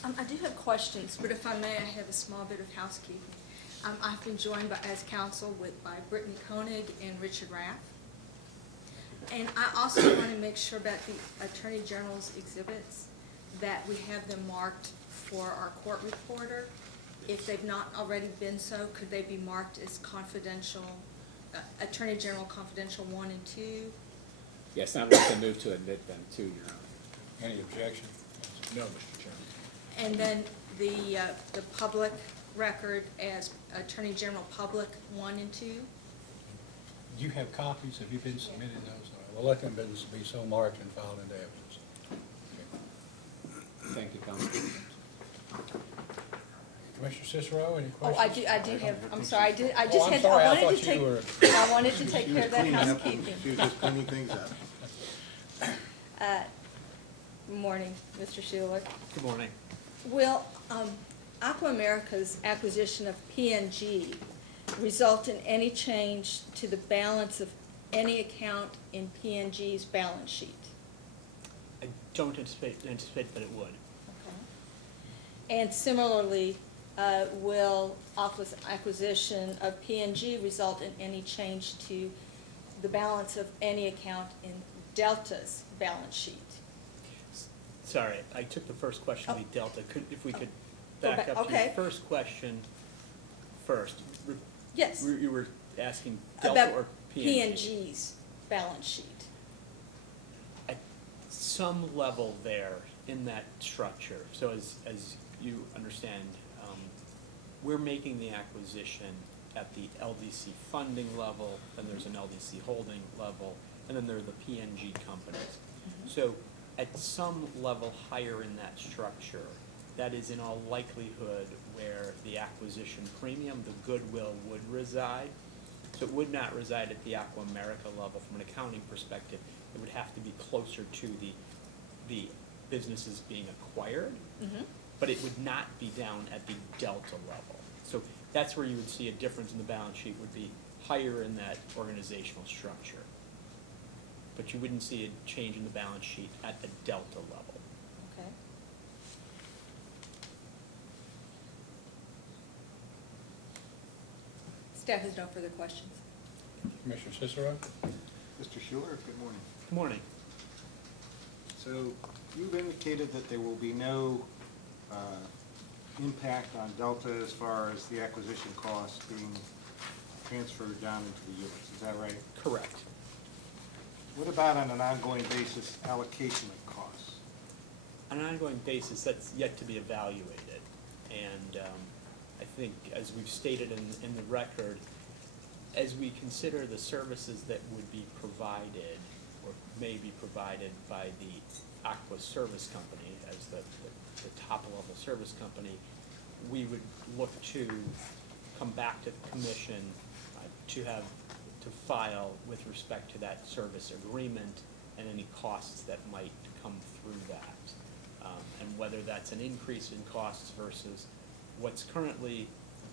I do have questions, but if I may, I have a small bit of housekeeping. I've been joined as counsel by Brittany Koenig and Richard Raff. And I also want to make sure about the Attorney General's exhibits, that we have them marked for our court reporter. If they've not already been so, could they be marked as confidential, Attorney General confidential 1 and 2? Yes, I'd like to move to admit them too, Your Honor. Any objection? No, Mr. Chairman. And then the public record as Attorney General Public 1 and 2? Do you have copies? Have you been submitted those? We'll let them be so marked and filed into evidence. Thank you, Counsel. Commissioner Cicero, any Oh, questions? I do have, I'm sorry, I just Oh, I'm had, sorry, I I wanted thought to you take, were- I wanted to take care of that housekeeping. She was just cleaning things up. Good morning, Mr. Schuler. Good morning. Will Aqua America's acquisition of PNG result in any change to the balance of any account in PNG's balance sheet? I don't anticipate that it would. Okay. And similarly, will Aqua's acquisition of PNG result in any change to the balance of any account in Delta's balance sheet? Sorry, I took the first question to be Delta. If we could Go back back, up to your okay. first question first. Yes. You were asking Delta or PNG? PNG's balance sheet. some level there in that structure. So as you understand, we're making the acquisition at the LDC funding level, then there's an LDC holding level, and then there are the PNG companies. So at some level higher in that structure, that is in all likelihood where the acquisition premium, the goodwill would reside. So it would not reside at the Aqua America level from an accounting perspective. It would have to be closer to the businesses being acquired, but it would not be down at the Delta level. So that's where you would see a difference in the balance sheet, would be higher in that organizational structure. But you wouldn't see a change in the balance sheet at the Delta level. Okay. Staff has no further questions. Commissioner Cicero? Mr. Schuler, good morning. Good morning. So you've indicated that there will be no impact on Delta as far as the acquisition costs being transferred down into the units, is that right? Correct. What about on an ongoing basis allocation of costs? On an ongoing basis, that's yet to be evaluated. And I think, as we've stated in the record, as we consider the services that would be provided or may be provided by the Aqua Service Company as the top-level service company, we would look to come back to the commission to file with respect to that service agreement and any costs that might come through that. And whether that's an increase in costs versus what's currently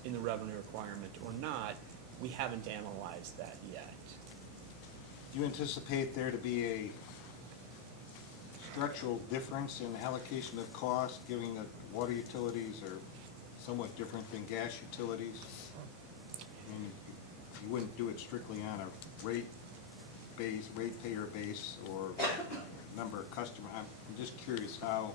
in the revenue requirement or not, we haven't analyzed that yet. Do you anticipate there to be a structural difference in allocation of costs, given that water utilities are somewhat different than gas utilities? I mean, you wouldn't do it strictly on a ratepayer base or number of customers. I'm just curious how.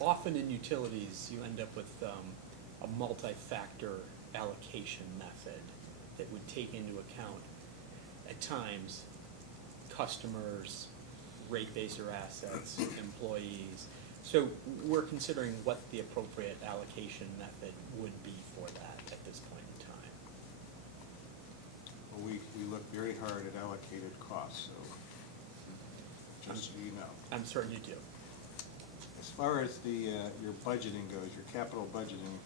Often in utilities, you end up with a multi-factor allocation method that would take into account, at times, customers, rate base or assets, employees. So we're considering what the appropriate allocation method would be for that at this point in time. Well, we look very hard at allocated costs, so just so you know. I'm certain you do. As far as your budgeting goes, your capital budgeting,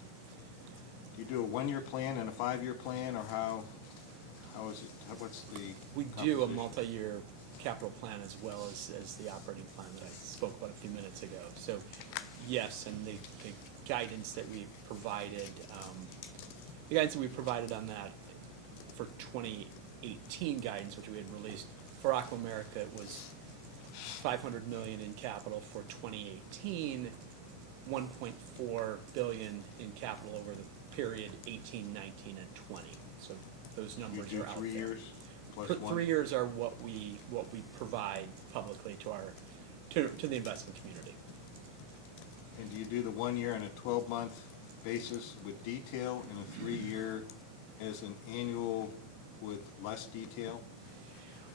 do you do a one-year plan and a five-year plan, or how is it, what's the We do a composition? multi-year capital plan as well as the operating plan that I spoke about a few minutes ago. So, yes, and the guidance that we provided, on that for 2018 guidance, which we had released, for Aqua America, it was $500 million in capital for 2018, $1.4 billion in capital over the period 18, 19, and 20. So those numbers You are do out 3 there. years plus one? 3 years are what we provide publicly to the investment community. And do you do the 1 year on a 12-month basis with detail and a 3-year as an annual with less detail?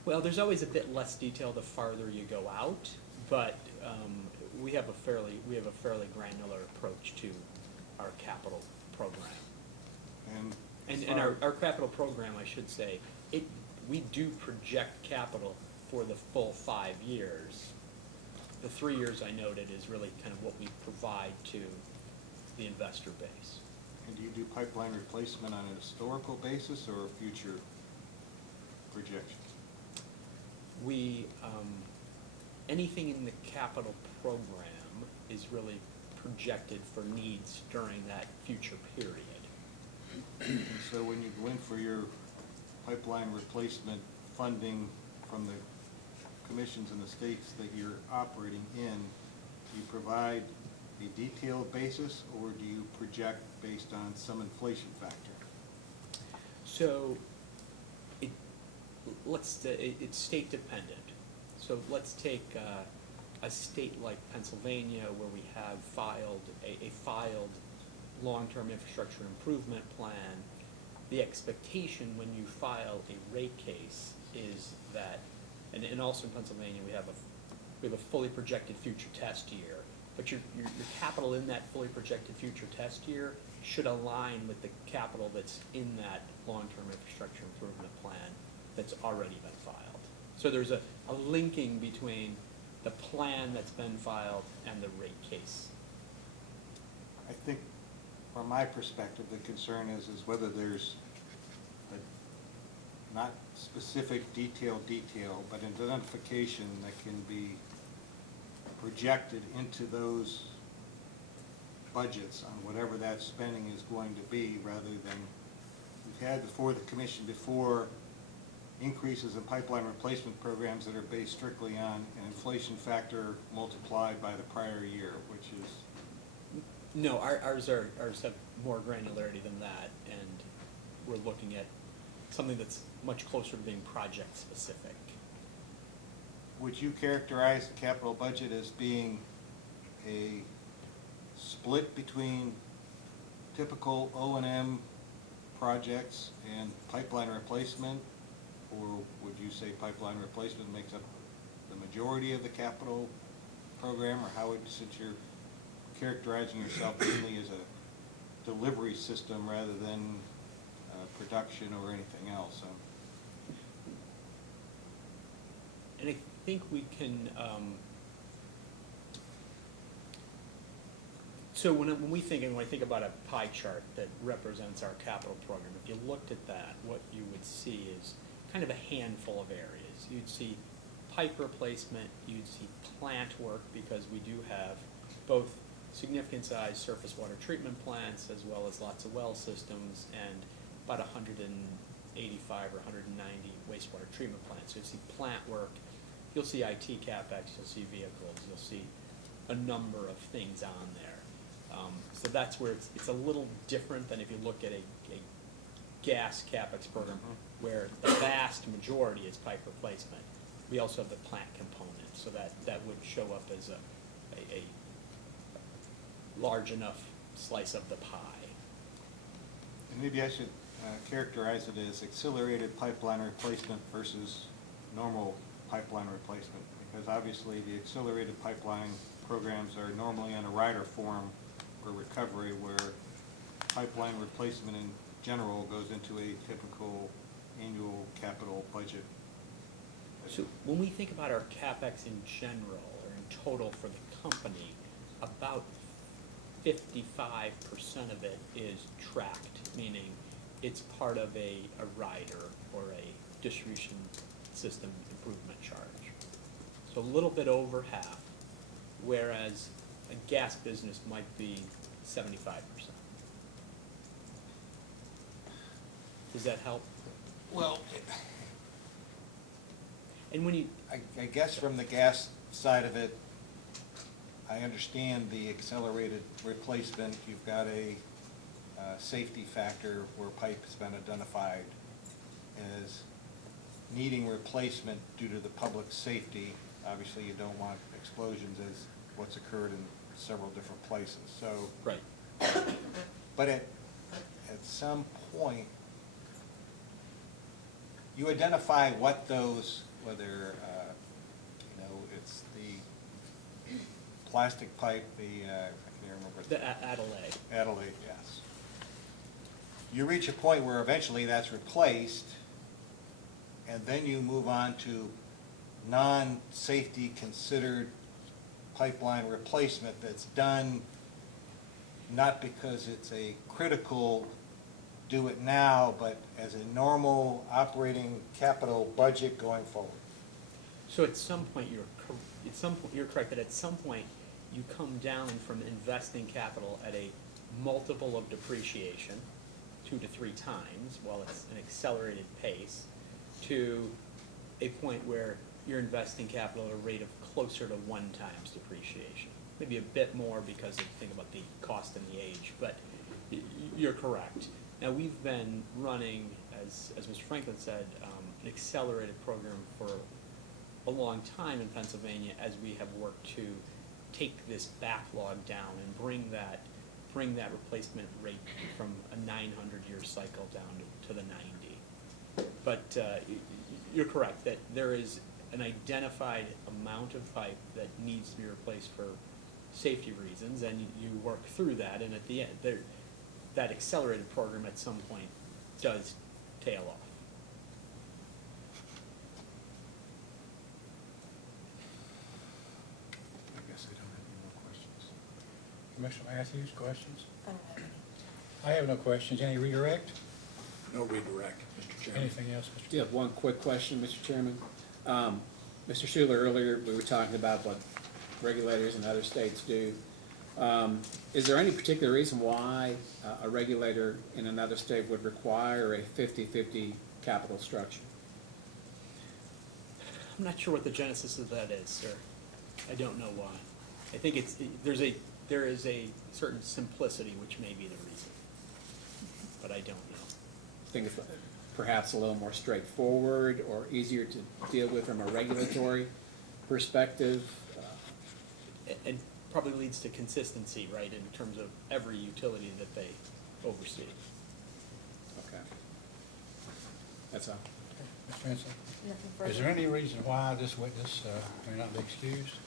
Well, there's always a bit less detail the farther you go out, but we have a fairly granular approach to our capital program. And our capital program, I should say, we do project capital for the full 5 years. The 3 years I noted is really kind of what we provide to the investor base. And do you do pipeline replacement on a historical basis or a future projection? We, anything in the capital program is really projected for needs during that future period. And so when you go in for your pipeline replacement funding from the commissions in the states that you're operating in, do you provide a detailed basis, or do you project based on some inflation factor? So it's state dependent. So let's take a state like Pennsylvania, where we have filed a filed long-term infrastructure improvement plan. The expectation when you file a rate case is that, and also in Pennsylvania we have we have a fully projected future test year. But your capital in that fully projected future test year should align with the capital that's in that long-term infrastructure improvement plan that's already been filed. So there's a linking between the plan that's been filed and the rate case. I think, from my perspective, the concern is whether there's a, not specific detail, but an identification that can be projected into those budgets on whatever that spending is going to be, rather than, we've had before the commission before increases in pipeline replacement programs that are based strictly on an inflation factor multiplied by the prior year, which is... No, ours have more granularity than that, and we're looking at something that's much closer to being project specific. Would you characterize the capital budget as being a split between typical O&M projects and pipeline replacement? Or would you say pipeline replacement makes up the majority of the capital program? Or how would, since you're characterizing yourself mainly as a delivery system rather than production or anything else? And I think we can, so when I think about a pie chart that represents our capital program, if you looked at that, what you would see is kind of a handful of areas. You'd see pipe replacement, you'd see plant work, because we do have both significant size surface water treatment plants as well as lots of well systems and about 185 or 190 wastewater treatment plants. So you see plant work, you'll see IT CapEx, you'll see vehicles, you'll see a number of things on there. So that's where it's a little different than if you look at a gas CapEx program where the vast majority is pipe replacement. We also have the plant component, so that would show up as a large enough slice of the pie. And maybe I should characterize it as accelerated pipeline replacement versus normal pipeline replacement, because obviously the accelerated pipeline programs are normally on a rider form for recovery, where pipeline replacement in general goes into a typical annual capital budget. So when we think about our CapEx in general, or in total for the company, about 55% of it is tracked, meaning it's part of a rider or a distribution system improvement charge. So a little bit over half, whereas a gas business might be 75%. Does that help? Well, And when you, I guess from the gas side of it, I understand the accelerated replacement. You've got a safety factor where pipe has been identified as needing replacement due to the public safety. Obviously, you don't want explosions as what's occurred in several different places. So, right, but at some point, you identify what those, whether it's the plastic pipe, I can't remember. the Adelaide. Adelaide, yes. You reach a point where eventually that's replaced, and then you move on to non-safety considered pipeline replacement that's done not because it's a critical do it now, but as a normal operating capital budget going forward. So at some point, you're correct that at some point you come down from investing capital at a multiple of depreciation, 2 to 3 times, while it's an accelerated pace, to a point where you're investing capital at a rate of closer to 1 times depreciation. Maybe a bit more because of think about the cost and the age, but you're correct. Now, we've been running, as Mr. Franklin said, an accelerated program for a long time in Pennsylvania as we have worked to take this backlog down and bring that replacement rate from a 900-year cycle down to the 90. But you're correct that there is an identified amount of pipe that needs to be replaced for safety reasons, and you work through that, and at the end, that accelerated program at some point does tail off. I guess I don't have any more questions. Commissioner Matthews, questions? I don't have any. I have no questions. Any redirect? No redirect, Mr. Chairman. Anything else, Mr. Do you have one quick question, Mr. Chairman? Mr. Schuler, earlier, we were talking about what regulators in other states do. Is there any particular reason why a regulator in another state would require a 50-50 capital structure? I'm not sure what the genesis of that is, sir. I don't know why. I think there is a certain simplicity which may be the reason, but I don't know. I think it's perhaps a little more straightforward or easier to deal with from a regulatory perspective. It probably leads to consistency, right, in terms of every utility that they oversee. Okay. That's all. Mr. Henson? Nothing further. Is there any reason why this witness may not be excused?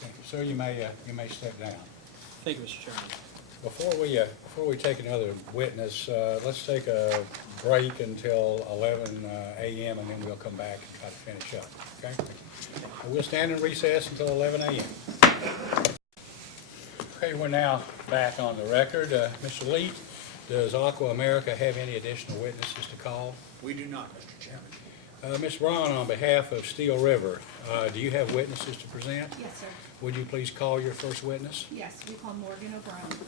Thank you. Sir, you may step down. Thank you, Mr. Chairman. Before we take another witness, let's take a break until 11 a.m. and then we'll come back and try to finish up, okay? We'll stand in recess until 11 a.m. Okay, we're now back on the record. Mr. Leet, does Aqua America have any additional witnesses to call? We do not, Mr. Chairman. Ms. Braun, on behalf of Steel River, do you have witnesses to present? Yes, sir. Would you please call your first witness? Yes, we call Morgan O'Brien.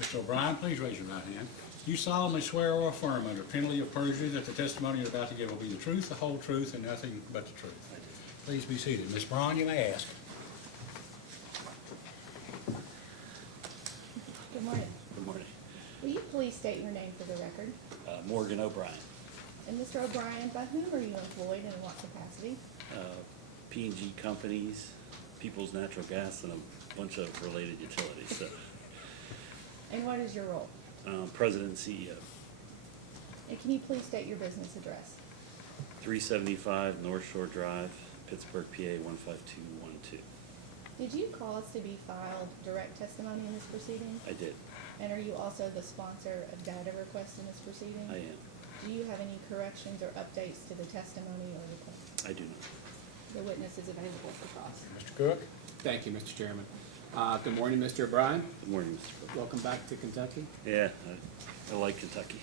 Mr. O'Brien, please raise your right hand. You solemnly swear or affirm under penalty of perjury that the testimony you're about to give will be the truth, the whole truth, and nothing but the truth. Please be seated. Ms. Braun, you may ask. Good morning. Good morning. Will you please state your name for the record? Morgan O'Brien, And Mr. O'Brien, by whom are you employed and in what capacity? PNG companies, People's Natural Gas, and a bunch of related utilities. So, And what is your role? President and CEO, And can you please state your business address? 375 North Shore Drive, Pittsburgh, PA 15212. Did you cause to be filed direct testimony in this proceeding? I did. And are you also the sponsor of data request in this proceeding? I am. Do you have any corrections or updates to the testimony or request? I do not. The witness is available for cross. Mr. Cook? Thank you, Mr. Chairman. Good morning, Mr. O'Brien. Good morning, Mr. President. Welcome back to Kentucky. Yeah, I like Kentucky.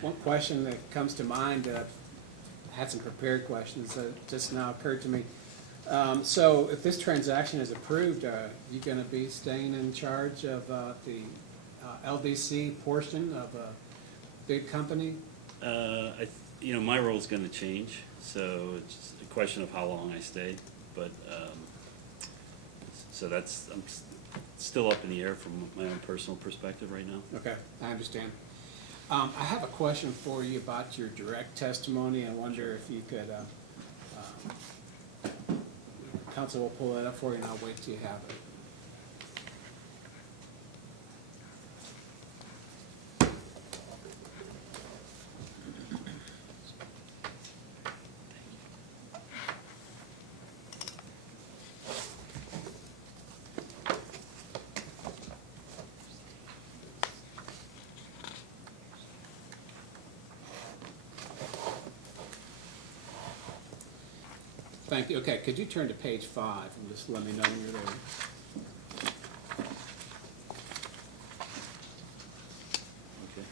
One question that comes to mind, I had some prepared questions that just now occurred to me. So if this transaction is approved, are you going to be staying in charge of the LDC portion of a big company? My role's going to change, so it's a question of how long I stay. But so I'm still up in the air from my own personal perspective right now. Okay, I understand. I have a question for you about your direct testimony. I wonder if you could, counsel will pull that up for you, and I'll wait till you have it. Thank you. Okay, could you turn to page 5 and just let me know when you're there? Okay.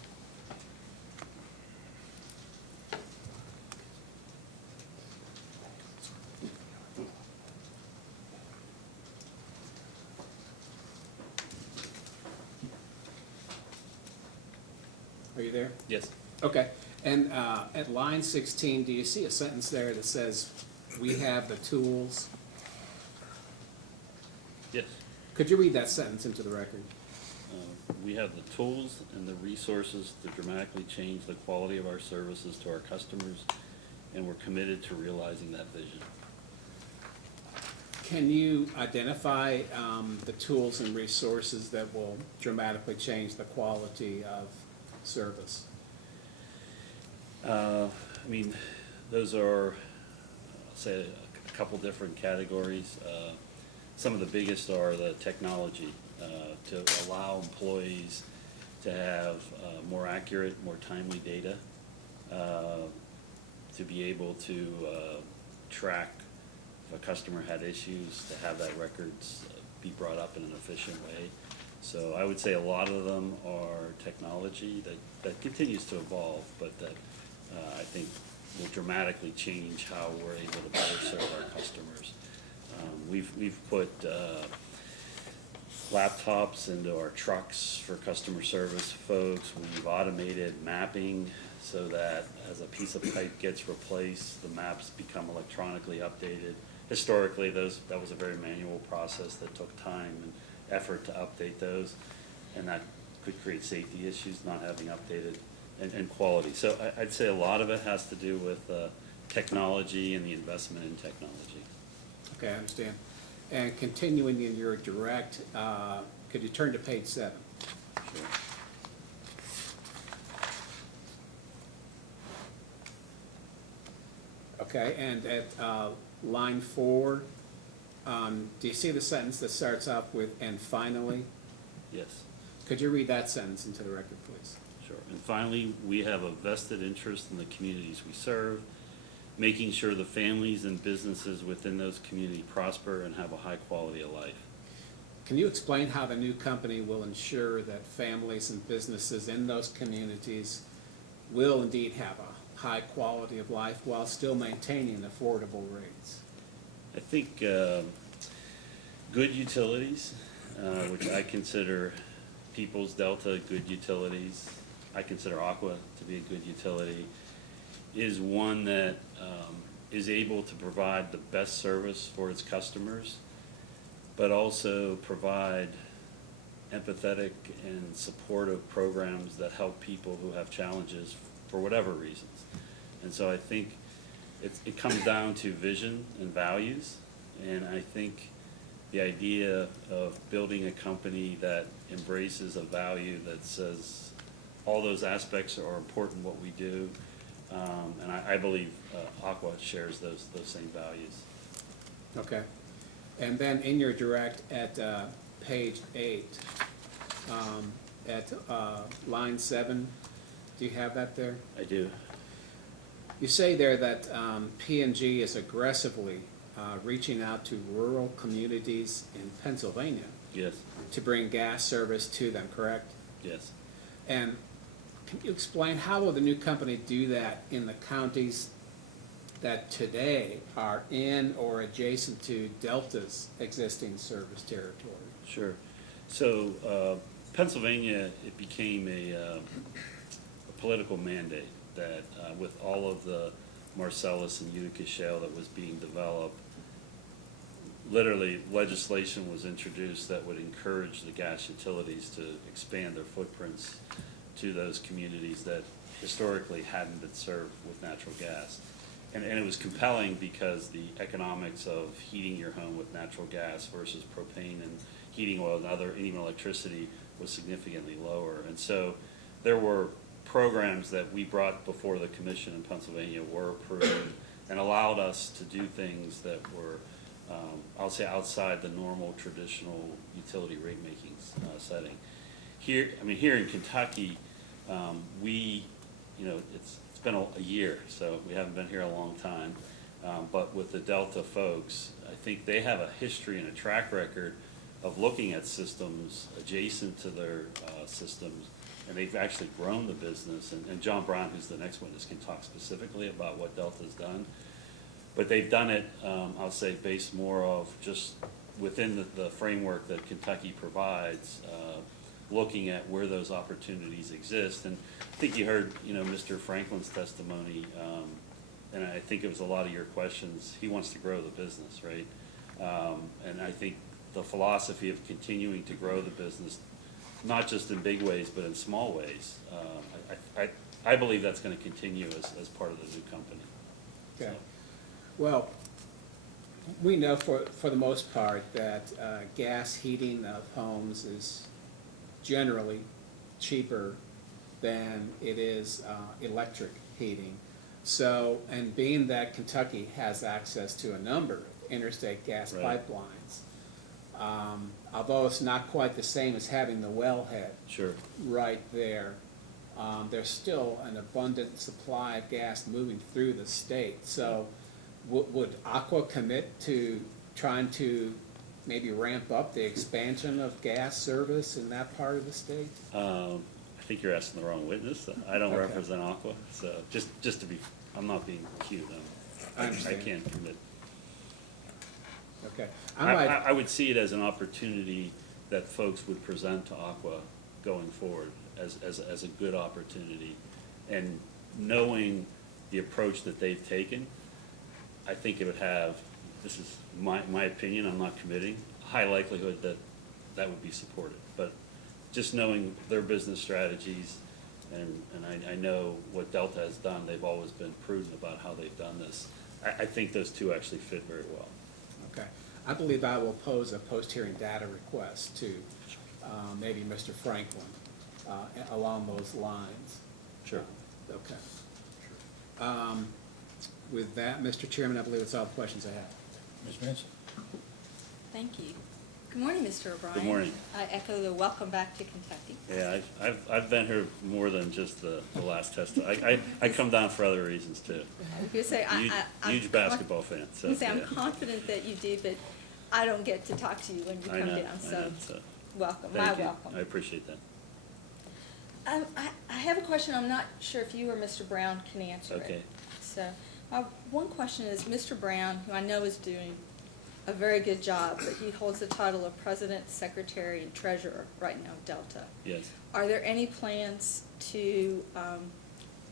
Are you there? Yes. Okay, and at line 16, do you see a sentence there that says, "We have the tools"? Yes. Could you read that sentence into the record? We have the tools and the resources to dramatically change the quality of our services to our customers, and we're committed to realizing that vision. Can you identify the tools and resources that will dramatically change the quality of service? I mean, those are, I'll say, a couple different categories. Some of the biggest are the technology to allow employees to have more accurate, more timely data, to be able to track if a customer had issues, to have that records be brought up in an efficient way. So I would say a lot of them are technology that continues to evolve, but that I think will dramatically change how we're able to better serve our customers. We've put laptops into our trucks for customer service folks. We've automated mapping so that as a piece of pipe gets replaced, the maps become electronically updated. Historically, that was a very manual process that took time and effort to update those, and that could create safety issues, not having updated, and quality. So I'd say a lot of it has to do with technology and the investment in technology. Okay, I understand. And continuing in your direct, could you turn to page 7? Sure. Okay, and at line 4, do you see the sentence that starts off with, "and finally"? Yes. Could you read that sentence into the record, please? Sure. And finally, we have a vested interest in the communities we serve, making sure the families and businesses within those communities prosper and have a high quality of life. Can you explain how the new company will ensure that families and businesses in those communities will indeed have a high quality of life while still maintaining affordable rates? I think good utilities, which I consider Peoples Delta good utilities, I consider Aqua to be a good utility, is one that is able to provide the best service for its customers, but also provide empathetic and supportive programs that help people who have challenges for whatever reasons. And so I think it comes down to vision and values, and I think the idea of building a company that embraces a value that says all those aspects are important what we do, and I believe Aqua shares those same values. Okay. And then in your direct at page 8, at line 7, do you have that there? I do. You say there that PNG is aggressively reaching out to rural communities in Pennsylvania Yes, to bring gas service to them, correct? yes. And can you explain how will the new company do that in the counties that today are in or adjacent to Delta's existing service territory? Sure. So Pennsylvania, it became a political mandate that with all of the Marcellus and Utica shale that was being developed, literally legislation was introduced that would encourage the gas utilities to expand their footprints to those communities that historically hadn't been served with natural gas. And it was compelling because the economics of heating your home with natural gas versus propane and heating oil and even electricity was significantly lower. And so there were programs that we brought before the commission in Pennsylvania were approved and allowed us to do things that were, I'll say, outside the normal traditional utility rate making setting. Here in Kentucky, it's been a year, so we haven't been here a long time. But with the Delta folks, I think they have a history and a track record of looking at systems adjacent to their systems, and they've actually grown the business. And John Brown, who's the next witness, can talk specifically about what Delta's done. But they've done it, I'll say, based more of just within the framework that Kentucky provides, looking at where those opportunities exist. And I think you heard, Mr. Franklin's testimony, and I think it was a lot of your questions. He wants to grow the business, right? And I think the philosophy of continuing to grow the business, not just in big ways, but in small ways, I believe that's going to continue as part of the new company. Okay. So. Well, We know for the most part that gas heating of homes is generally cheaper than it is electric heating. So, and being that Kentucky has access to a number of interstate gas Right. pipelines, although it's not quite the same as having the wellhead Sure. right there, there's still an abundant supply of gas moving through the state. So would Aqua commit to trying to maybe ramp up the expansion of gas service in that part of the state? I think you're asking the wrong witness. I don't Okay. represent Aqua, so just to be, I'm not being cute. I I understand. can't commit. Okay. I would see it as an opportunity that folks would present to Aqua going forward as a good opportunity. And knowing the approach that they've taken, I think it would have, this is my opinion, I'm not committing, high likelihood that that would be supported. But just knowing their business strategies, and I know what Delta has done, they've always been prudent about how they've done this. I think those two actually fit very well. Okay. I believe I will pose a post-hearing data request to maybe Mr. Franklin along those lines. Sure. Okay. With that, Mr. Chairman, I believe that's all the questions I have. Ms. Benson? Thank you. Good morning, Mr. O'Brien. Good morning. I echo the welcome back to Kentucky. Yeah, I've been here more than just the last test. I come down for other reasons too. I was gonna say, I'm Huge basketball fan, so. I was gonna say, yeah. I'm confident that you do, but I don't get to talk to you when you I come know, down, I so know, so. welcome, Thank my you. welcome. I appreciate that. I have a question, I'm not sure if you or Mr. Brown can answer it. Okay. So, my one question is, Mr. Brown, who I know is doing a very good job, but he holds the title of President, Secretary, and Treasurer right now of Delta. Yes. Are there any plans to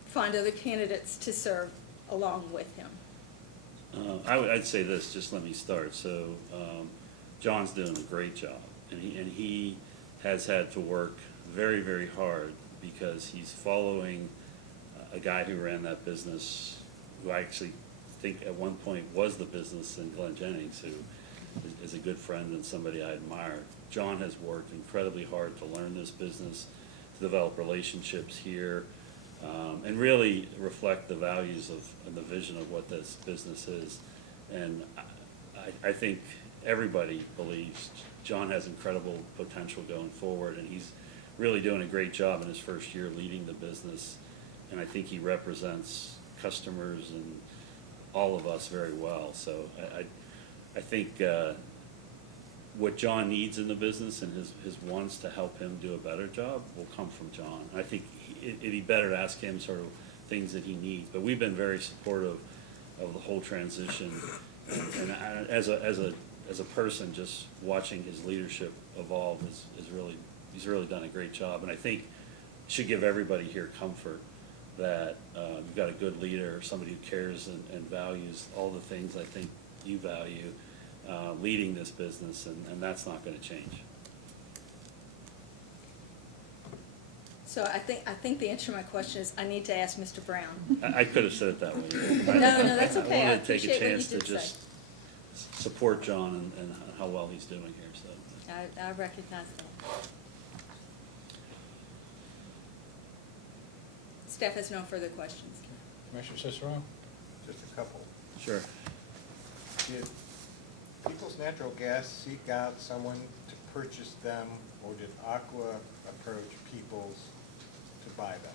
find other candidates to serve along with him? I'd say this, just let me start. So, John's doing a great job, and he has had to work very, very hard because he's following a guy who ran that business, who I actually think at one point was the business in Glenn Jennings, who is a good friend and somebody I admire. John has worked incredibly hard to learn this business, to develop relationships here, and really reflect the values of and the vision of what this business is. And I think everybody believes John has incredible potential going forward, and he's really doing a great job in his first year leading the business. And I think he represents customers and all of us very well. So I think what John needs in the business and his wants to help him do a better job will come from John. I think it'd be better to ask him sort of things that he needs. But we've been very supportive of the whole transition. And as a person, just watching his leadership evolve he's really done a great job. And I think it should give everybody here comfort that you've got a good leader, somebody who cares and values all the things I think you value, leading this business, and that's not going to change. So I think the answer to my question is, I need to ask Mr. Brown. I could have said it that way. No, that's okay. I wanted to take a appreciate what you chance to did say. just support John and how well he's doing here, so. I recognize that. Staff has no further questions. Commissioner Cicero? Just a couple. Sure. Did People's Natural Gas seek out someone to purchase them, or did Aqua approach People's to buy them?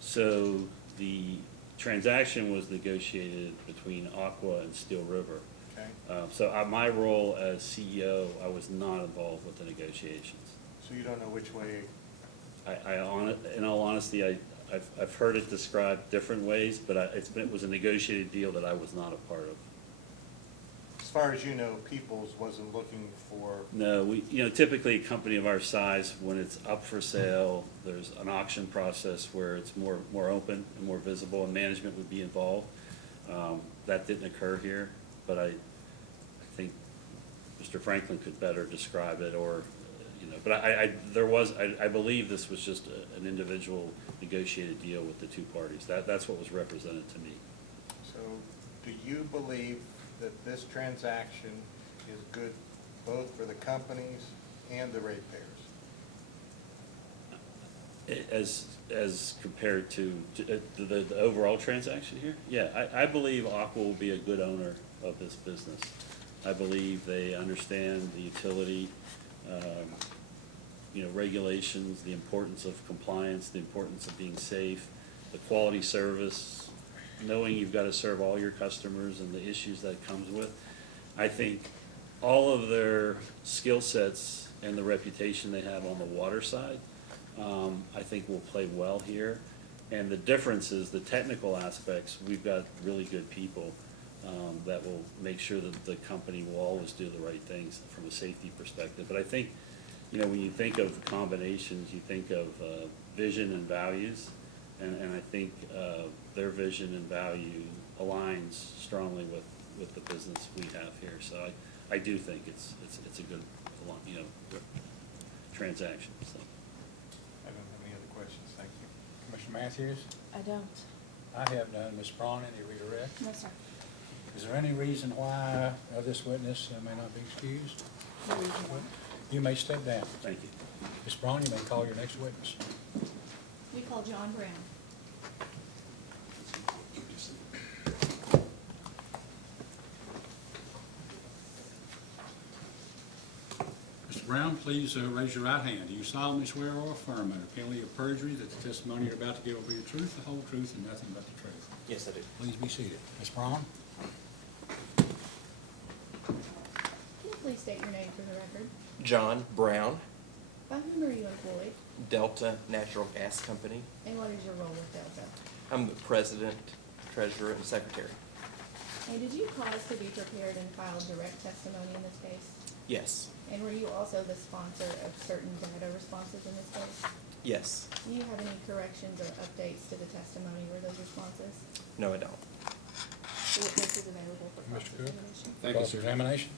So the transaction was negotiated between Aqua and Steel River. Okay? So my role as CEO, I was not involved with the negotiations. So you don't know which way, In all honesty, I've heard it described different ways, but it was a negotiated deal that I was not a part of. as far as you know, People's wasn't looking for, No, typically a company of our size, when it's up for sale, there's an auction process where it's more open and more visible, and management would be involved. That didn't occur here, but I think Mr. Franklin could better describe it, or, but I believe this was just an individual negotiated deal with the two parties. That's what was represented to me. so do you believe that this transaction is good both for the companies and the ratepayers? As compared to the overall transaction here? Yeah, I believe Aqua will be a good owner of this business. I believe they understand the utility, regulations, the importance of compliance, the importance of being safe, the quality service, knowing you've got to serve all your customers and the issues that comes with. I think all of their skill sets and the reputation they have on the water side, I think will play well here. And the difference is the technical aspects, we've got really good people that will make sure that the company will always do the right things from a safety perspective. But I think, when you think of combinations, you think of vision and values, and I think their vision and value aligns strongly with the business we have here. So I do think it's a good, transaction, so. I don't have any other questions, thank you. Commissioner Matthews? I don't. I have none. Ms. Braun, any redirect? No, sir. Is there any reason why this witness may not be excused? No reason why. You may step down. Thank you. Ms. Braun, you may call your next witness. We call John Brown. Mr. Brown, please raise your right hand. Do you solemnly swear or affirm under penalty of perjury that the testimony you're about to give will be the truth, the whole truth, and nothing but the truth? Yes, I do. Please be seated. Ms. Braun? Can you please state your name for the record? John Brown, By whom are you employed, Delta Natural Gas Company. and what is your role with Delta? I'm the president, treasurer, and secretary. And did you cause to be prepared and file direct testimony in this case? Yes, And were you also the sponsor of certain data responses in this case? yes. Do you have any corrections or updates to the testimony or those responses? No, I don't. The witness is available for Mr. Cook? cross-examination. Thank you, sir. Cross-examination?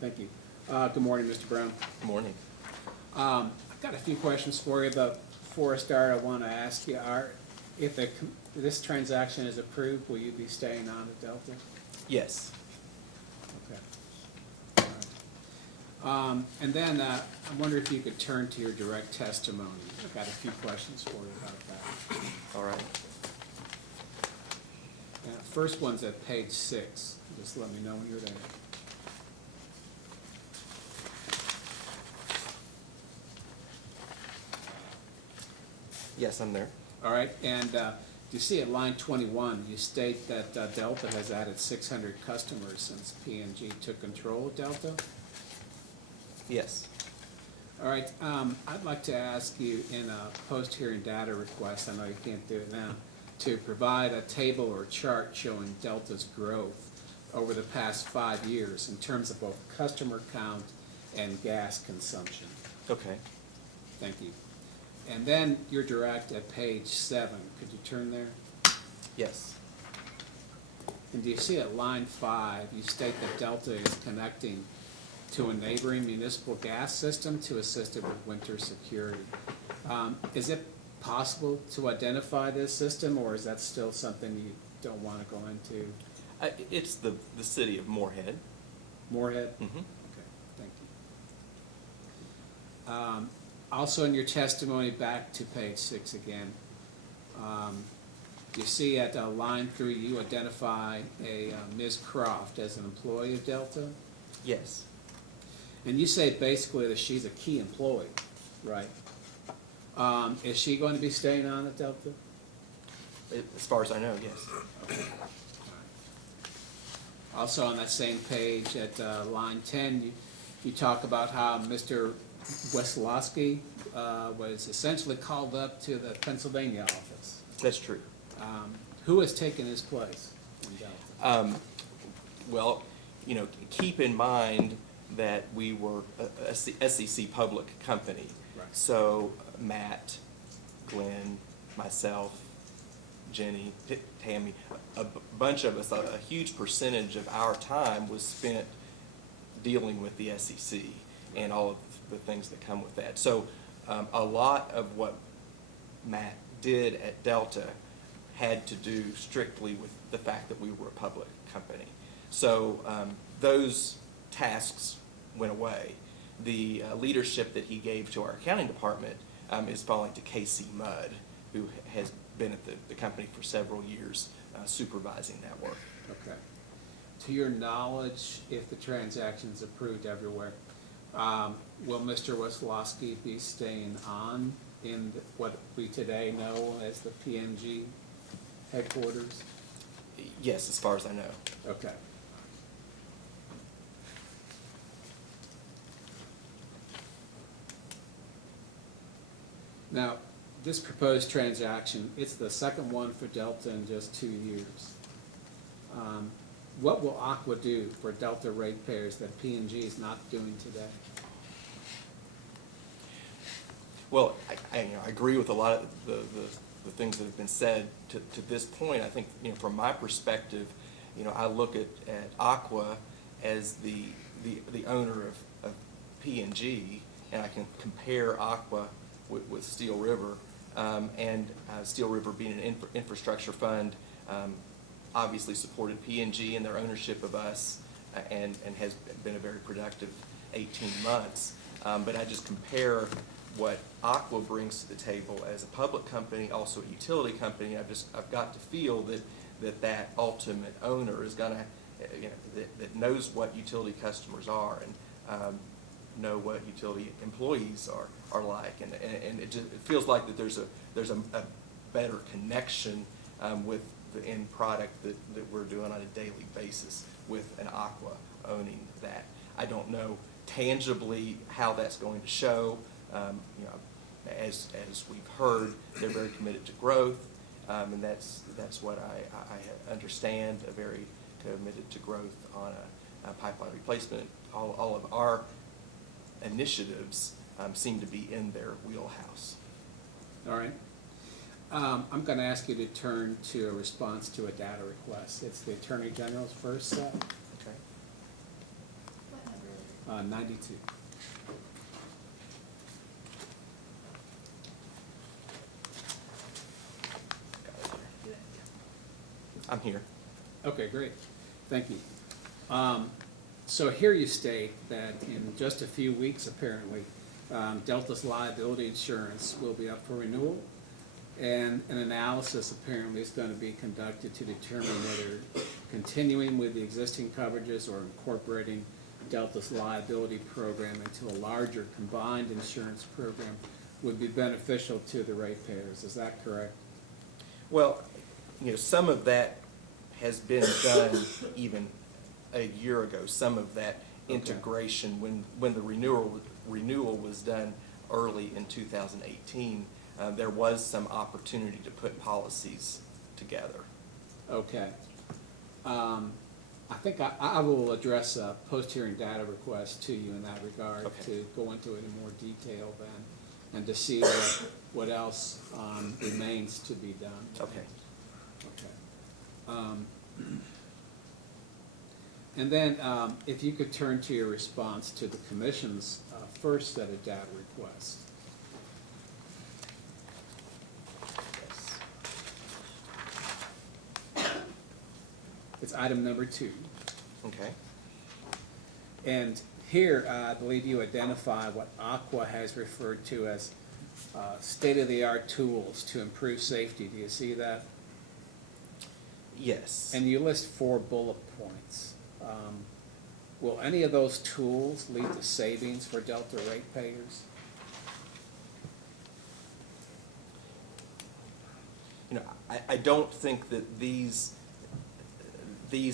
Thank you. Good morning, Mr. Brown. Good morning. I've got a few questions for you, but before I start, I want to ask you, if this transaction is approved, will you be staying on at Delta? Yes. Okay. All right. And then I wonder if you could turn to your direct testimony. I've got a few questions for you about that. All right. First one's at page 6. Just let me know when you're there. Yes, I'm there. All right, and you see at line 21, you state that Delta has added 600 customers since PNG took control of Delta. Yes. All right, I'd like to ask you in a post-hearing data request, I know you can't do it now, to provide a table or chart showing Delta's growth over the past 5 years in terms of both customer count and gas consumption. Okay. Thank you. And then you're direct at page 7. Could you turn there? Yes. And do you see at line 5, you state that Delta is connecting to a neighboring municipal gas system to assist it with winter security. Is it possible to identify this system, or is that still something you don't want to go into? It's the city of Moorhead. Moorhead? Mm-hmm. Okay, thank you. Also in your testimony, back to page 6 again, you see at line 3, you identify a Ms. Croft as an employee of Delta? Yes. And you say basically that she's a key employee, right? Is she going to be staying on at Delta? As far as I know, yes. Okay. Also on that same page at line 10, you talk about how Mr. Weslowski was essentially called up to the Pennsylvania office. That's true. Who has taken his place in Delta? Well, keep in mind that we were a SEC public company. Right. So Matt, Glenn, myself, Jenny, Tammy, a bunch of us, a huge percentage of our time was spent dealing with the SEC and all of the things that come with that. So a lot of what Matt did at Delta had to do strictly with the fact that we were a public company. So those tasks went away. The leadership that he gave to our accounting department is falling to Casey Mudd, who has been at the company for several years supervising that work. Okay. To your knowledge, if the transaction is approved everywhere, will Mr. Weslowski be staying on in what we today know as the PNG headquarters? Yes, as far as I know. Okay. Now, this proposed transaction, it's the second one for Delta in just 2 years. What will Aqua do for Delta ratepayers that PNG is not doing today? Well, I agree with a lot of the things that have been said to this point. I think, from my perspective, I look at Aqua as the owner of PNG, and I can compare Aqua with Steel River, and Steel River being an infrastructure fund, obviously supported PNG in their ownership of us, and has been a very productive 18 months. But I just compare what Aqua brings to the table as a public company, also a utility company. I've got to feel that ultimate owner is gonna, that knows what utility customers are, and know what utility employees are like, and it feels like that there's a better connection with the end product that we're doing on a daily basis with an Aqua owning that. I don't know tangibly how that's going to show. As we've heard, they're very committed to growth, and that's what I understand. Very committed to growth on a pipeline replacement. All of our initiatives seem to be in their wheelhouse. All right. I'm going to ask you to turn to a response to a data request. It's the Attorney General's first set, Okay. What number? 92. I'm here. Okay, great. Thank you. So here you state that in just a few weeks, apparently, Delta's liability insurance will be up for renewal, and an analysis apparently is going to be conducted to determine whether continuing with the existing coverages or incorporating Delta's liability program into a larger combined insurance program would be beneficial to the ratepayers. Is that correct? Well, some of that has been done even a year ago. Some of that integration, when the renewal was done early in 2018, there was some opportunity to put policies together. Okay. I think I will address a post-hearing data request to you in that regard, Okay. to go into it in more detail then, and to see what else remains to be done. Okay. Okay. And then if you could turn to your response to the Commission's first set of data requests. It's item number 2. Okay. And here, I believe you identify what Aqua has referred to as state-of-the-art tools to improve safety. Do you see that? Yes. And you list 4 bullet points. Will any of those tools lead to savings for Delta ratepayers? I don't think that these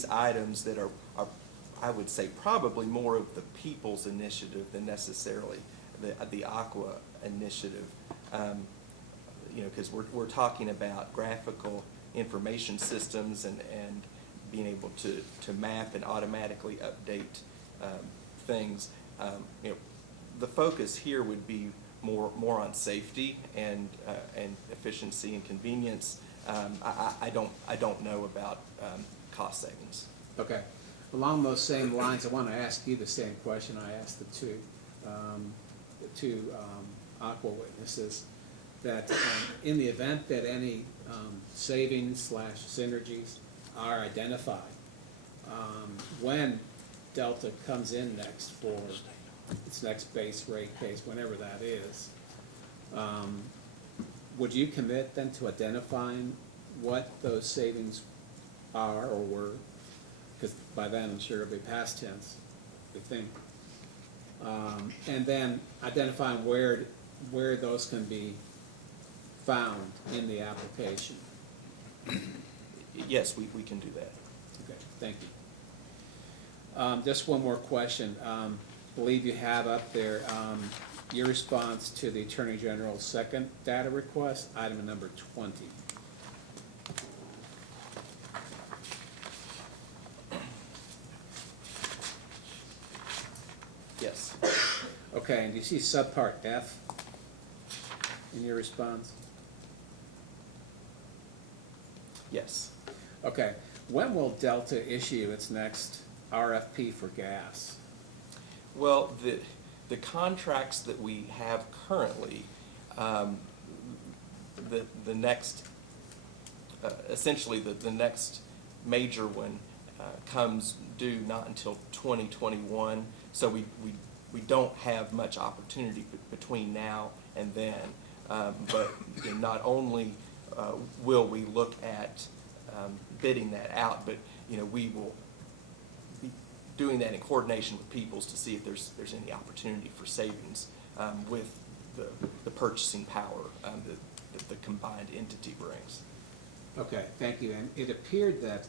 items that are, I would say, probably more of the people's initiative than necessarily the Aqua initiative. Because we're talking about graphical information systems and being able to map and automatically update things. The focus here would be more on safety and efficiency and convenience. I don't know about cost savings. Okay. Along those same lines, I want to ask you the same question I asked the two Aqua witnesses, that in the event that any savings / synergies are identified, when Delta comes in next for its next base rate case, whenever that is, would you commit then to identifying what those savings are or were? Because by then, I'm sure it'll be past tense, we think. And then identifying where those can be found in the application. Yes, we can do that. Okay, thank you. Just one more question. Believe you have up there your response to the Attorney General's second data request, item number 20. Yes. Okay, and do you see subpart F in your response? Yes. Okay, when will Delta issue its next RFP for gas? Well, the contracts that we have currently, the next, essentially the next major one comes due not until 2021. So we don't have much opportunity between now and then. But not only will we look at bidding that out, but we will be doing that in coordination with Peoples to see if there's any opportunity for savings with the purchasing power that the combined entity brings. Okay, thank you. And it appeared that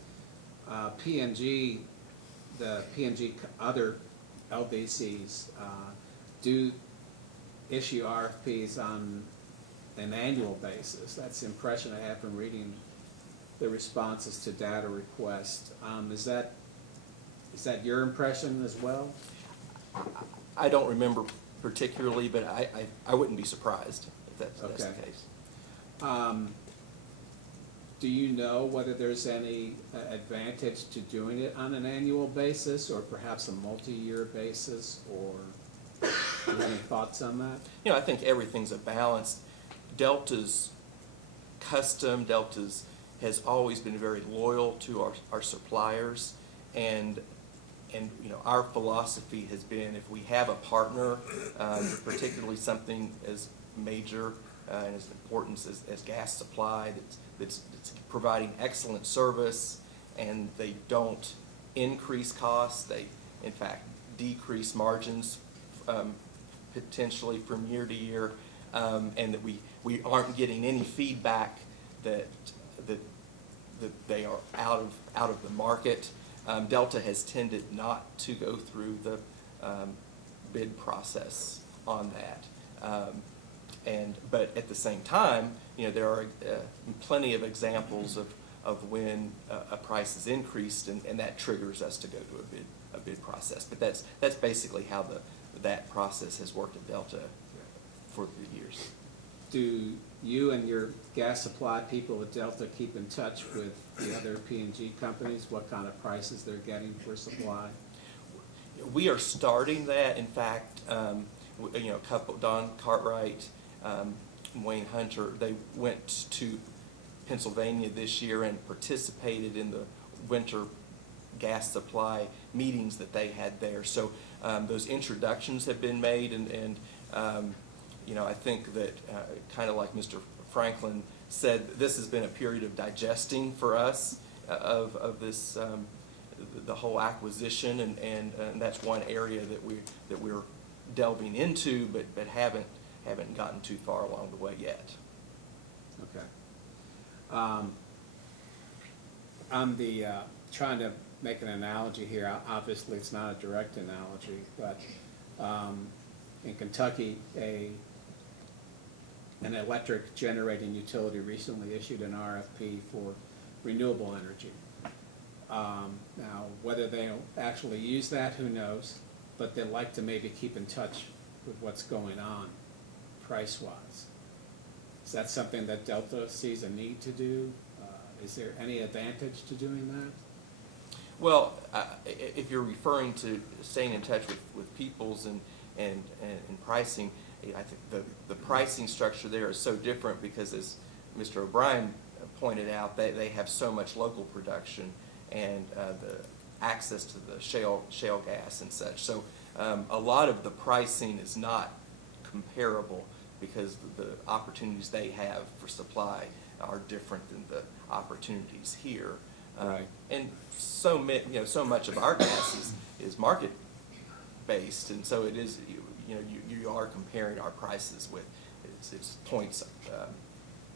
PNG, the PNG other LDCs do issue RFPs on an annual basis. That's the impression I have from reading the responses to data requests. Is that your impression as well? I don't remember particularly, but I wouldn't be surprised if that's the Okay. case. Do you know whether there's any advantage to doing it on an annual basis or perhaps a multi-year basis, or do you have any thoughts on that? I think everything's a balance. Delta's has always been very loyal to our suppliers, and our philosophy has been, if we have a partner, particularly something as major and as important as gas supply, that's providing excellent service, and they don't increase costs, they in fact decrease margins potentially from year to year, and that we aren't getting any feedback that they are out of the market. Delta has tended not to go through the bid process on that. But at the same time, there are plenty of examples of when a price is increased, and that triggers us to go to a bid process. But that's basically how that process has worked at Delta for the years. Do you and your gas supply people at Delta keep in touch with the other PNG companies, what kind of prices they're getting for supply? We are starting that. In fact, a couple, Don Cartwright, Wayne Hunter, they went to Pennsylvania this year and participated in the winter gas supply meetings that they had there. So those introductions have been made, and I think that kind of like Mr. Franklin said, this has been a period of digesting for us of this the whole acquisition, and that's one area that we're delving into, but haven't gotten too far along the way yet. Okay. I'm trying to make an analogy here. Obviously, it's not a direct analogy, but in Kentucky, an electric generating utility recently issued an RFP for renewable energy. Now, whether they'll actually use that, who knows, but they'd like to maybe keep in touch with what's going on price-wise. Is that something that Delta sees a need to do? Is there any advantage to doing that? Well, if you're referring to staying in touch with Peoples and pricing, I think the pricing structure there is so different because, as Mr. O'Brien pointed out, they have so much local production, and access to the shale gas and such. So a lot of the pricing is not comparable because the opportunities they have for supply are different than the opportunities here. Right. And so much of our gas is market based, and so it is, you are comparing our prices with, it's points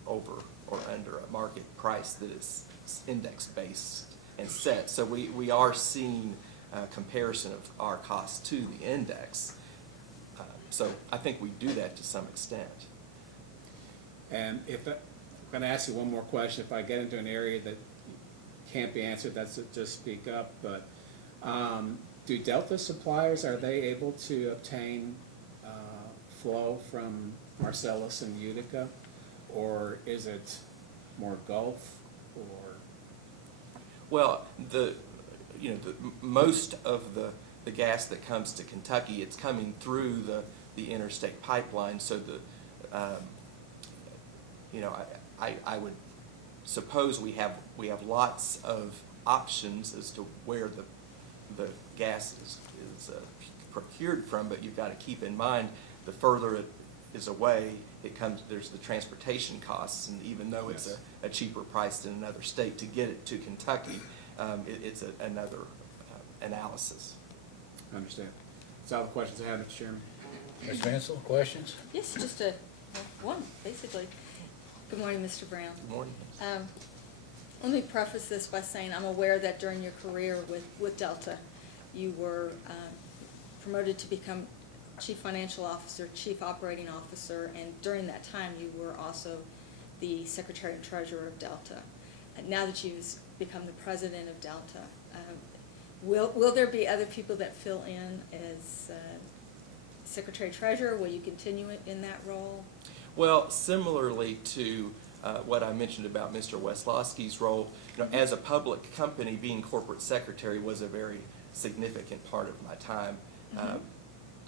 over or under a market price that is index based and set. So we are seeing a comparison of our costs to the index. So I think we do that to some extent. And if, I'm gonna ask you one more question, if I get into an area that can't be answered, that's just speak up, but, do Delta suppliers, are they able to obtain, flow from Marcellus and Utica? Or is it more Gulf, or? Well, most of the gas that comes to Kentucky, it's coming through the interstate pipeline, so I would suppose we have lots of options as to where the gas is procured from, but you've got to keep in mind, the further it is away, there's the transportation costs, and even though it's a cheaper price in another state to get it to Kentucky, it's another analysis. I understand. That's all the questions I have, Mr. Chairman. Ms. Mansell, questions? Yes, just one, basically. Good morning, Mr. Brown. Good morning. Let me preface this by saying I'm aware that during your career with Delta, you were promoted to become Chief Financial Officer, Chief Operating Officer, and during that time you were also the Secretary and Treasurer of Delta. And now that you've become the President of Delta, will there be other people that fill in as Secretary Treasurer? Will you continue in that role? Well, similarly to what I mentioned about Mr. Weslowski's role, as a public company, being corporate secretary was a very significant part of my time,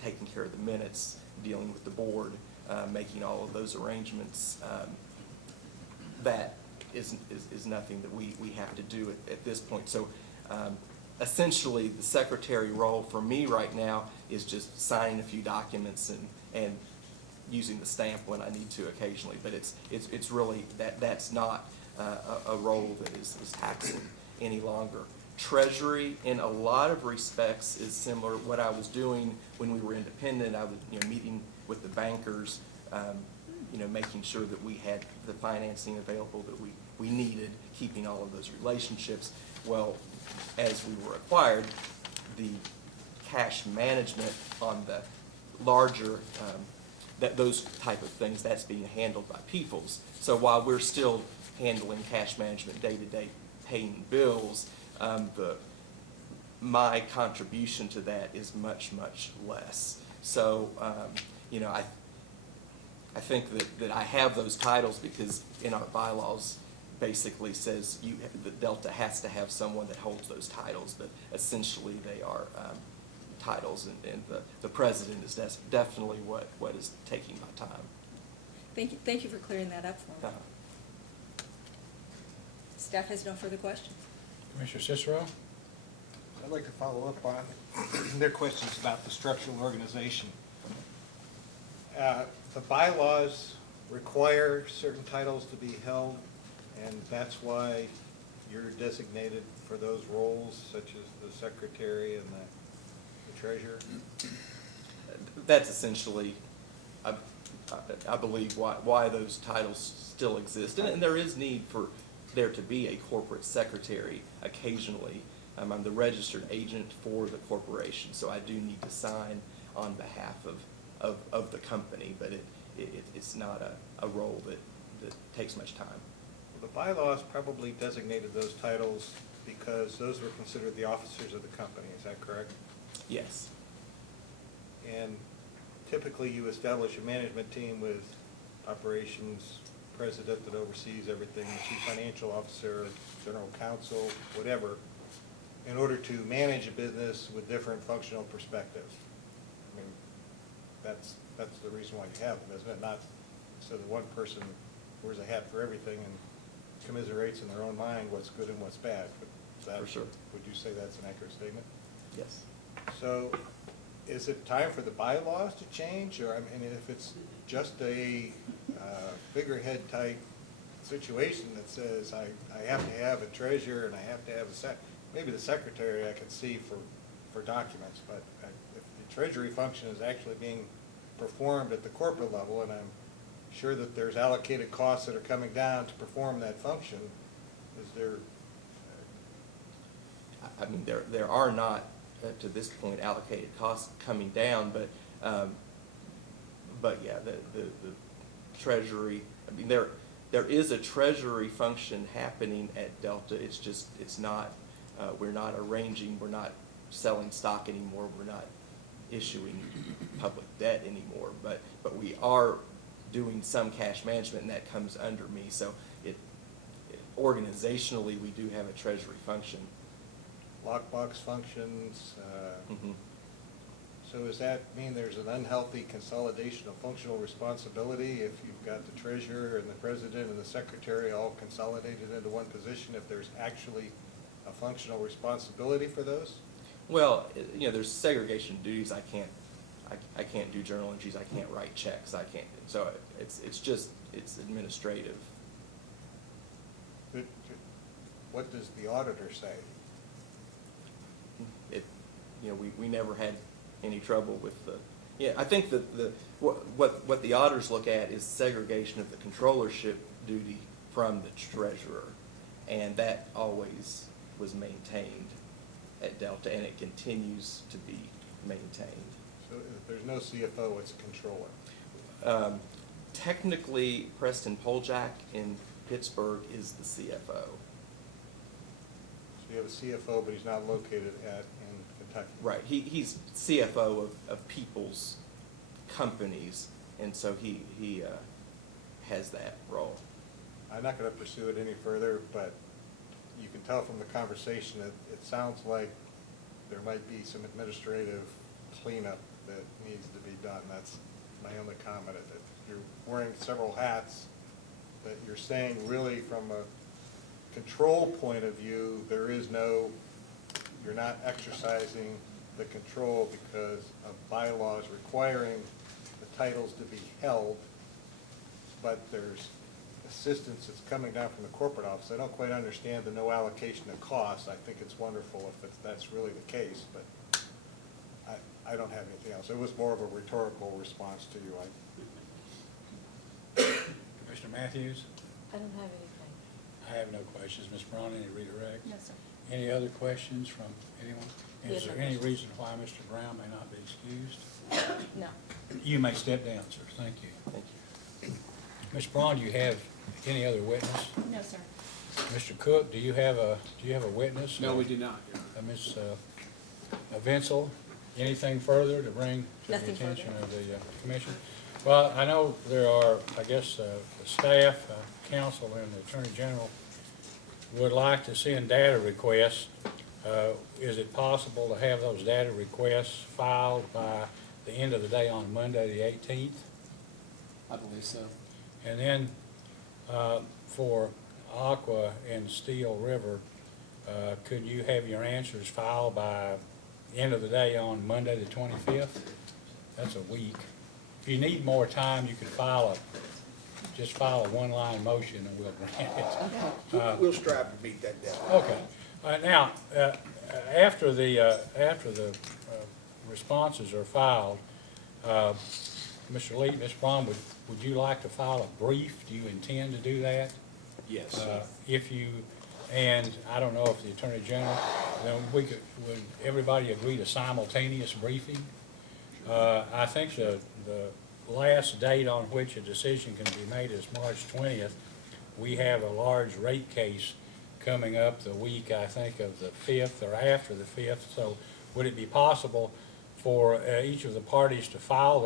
taking care of the minutes, dealing with the board, making all of those arrangements. That is nothing that we have to do at this point. So essentially, the secretary role for me right now is just signing a few documents and using the stamp when I need to occasionally, but it's really, that's not a role that is taxing any longer. Treasury, in a lot of respects, is similar. What I was doing when we were independent, I was meeting with the bankers, making sure that we had the financing available that we needed, keeping all of those relationships. Well, as we were acquired, the cash management on the larger those type of things, that's being handled by Peoples. So while we're still handling cash management day-to-day, paying bills, my contribution to that is much, much less. So, I think that I have those titles because in our bylaws basically says that Delta has to have someone that holds those titles, but essentially they are titles, and the president is definitely what is taking my time. Thank you for clearing that up for me. Staff has no further questions. Commissioner Cicero? I'd like to follow up on their questions about the structural organization. The bylaws require certain titles to be held, and that's why you're designated for those roles, such as the secretary and the treasurer? That's essentially, I believe, why those titles still exist. And there is need for there to be a corporate secretary occasionally. I'm the registered agent for the corporation, so I do need to sign on behalf of the company, but it's not a role that takes much time. The bylaws probably designated those titles because those were considered the officers of the company, is that correct? Yes. And typically you establish a management team with operations president that oversees everything, chief financial officer, general counsel, whatever, in order to manage a business with different functional perspectives. I mean, that's the reason why you have them, isn't it? Not so that one person wears a hat for everything and commiserates in their own mind what's good and what's bad. But Is that- For sure. Would you say that's an accurate statement? Yes. So is it time for the bylaws to change, or, I mean, if it's just a figurehead type situation that says I have to have a treasurer and I have to have maybe the secretary I could see for documents, but if the treasury function is actually being performed at the corporate level, and I'm sure that there's allocated costs that are coming down to perform that function, is there, I mean, there are not, to this point, allocated costs coming down, but yeah, the treasury, I mean, there is a treasury function happening at Delta. It's just, it's not, we're not arranging, we're not selling stock anymore, we're not issuing public debt anymore, but we are doing some cash management, and that comes under me, so organizationally, we do have a treasury function. lockbox functions? Mhm. So does that mean there's an unhealthy consolidation of functional responsibility if you've got the treasurer and the president and the secretary all consolidated into one position, if there's actually a functional responsibility for those? Well, you know, there's segregation of duties. I can't do journal entries. I can't write checks. I can't. So it's administrative. What does the auditor say? You know, we never had any trouble with the, yeah, I think that what the auditors look at is segregation of the controllership duty from the treasurer, and that always was maintained at Delta, and it continues to be maintained. So if there's no CFO, it's a controller. Technically, Preston Poljak in Pittsburgh is the CFO. So you have a CFO, but he's not located in Kentucky. Right, he's CFO of people's companies, and so he has that role. I'm not going to pursue it any further, but you can tell from the conversation that it sounds like there might be some administrative cleanup that needs to be done. That's my only comment. That you're wearing several hats, that you're saying really from a control point of view, you're not exercising the control because of bylaws requiring the titles to be held, but there's assistance that's coming down from the corporate office. I don't quite understand the no allocation of costs. I think it's wonderful if that's really the case, but I don't have anything else. It was more of a rhetorical response to you. Commissioner Matthews? I don't have anything. I have no questions. Ms. Braun, any redirect? No, sir. Any other questions from anyone? We Is have there no any questions. reason why Mr. Brown may not be excused? No. You may step down, sir. Thank you. Thank you. Ms. Braun, do you have any other witness? No, sir. Mr. Cook, do you have a witness? No, we do not, Your Honor. Ms. Vinsel, anything further to bring to the Nothing further. attention of the commission? Well, I know there are, I guess, the staff, council, and the Attorney General would like to send data requests. Is it possible to have those data requests filed by the end of the day on Monday, the 18th? I believe so. And then for Aqua and Steel River, could you have your answers filed by the end of the day on Monday, the 25th? That's a week. If you need more time, you could just file a one-line motion and we'll grant it. We'll strive to meet that deadline. Okay. Now, after the responses are filed, Mr. Lee, Ms. Braun, would you like to file a brief? Do you intend to do that? Yes. If you, and I don't know if the Attorney General, then would everybody agree to simultaneous briefing? I think the last date on which a decision can be made is March 20th. We have a large rate case coming up the week, I think, of the 5th or after the 5th. So would it be possible for each of the parties to file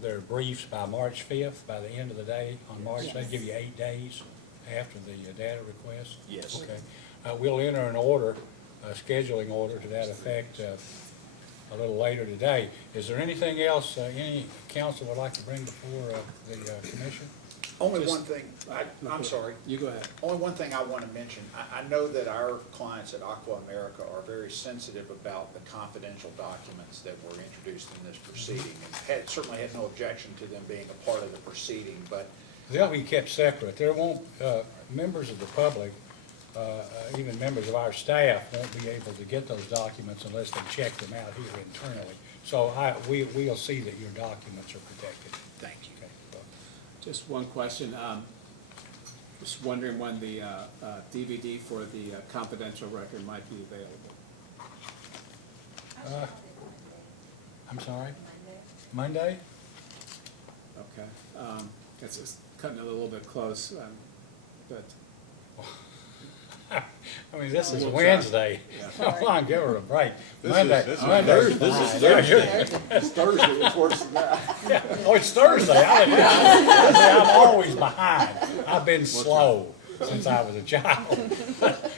their briefs by March 5th, by the end of the day on March? Yes. They give you 8 days after the data request? Yes. Okay. We'll enter an order, a scheduling order to that effect a little later today. Is there anything else any council would like to bring before the commission? Only Just- one thing, I'm sorry. You go ahead. Only one thing I want to mention, I know that our clients at Aqua America are very sensitive about the confidential documents that were introduced in this proceeding, and certainly had no objection to them being a part of the proceeding, but They'll be kept separate. There won't, members of the public, even members of our staff won't be able to get those documents unless they check them out here internally. So we'll see that your documents are protected. thank you. Okay, so- Just one question. Just wondering when the DVD for the confidential record might be available. I'm sorry? Monday? Okay. Guess it's cutting it a little bit close, but I mean, this is We'll try. Wednesday. Yeah. Come on, give her a break. This is- Monday. this is Monday's Thursday. fine. This is Yeah, you're- Thursday. It's Thursday, it's worse than that. Oh, it's Thursday. I'm always behind. I've been slow since I was a child.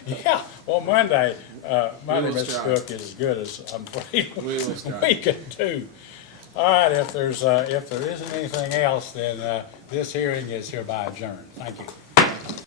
Yeah, well, Monday, will Mr. strive. Cook is as good as I'm afraid We will strive. we can do. All right, if there isn't anything else, then this hearing is hereby adjourned. Thank you.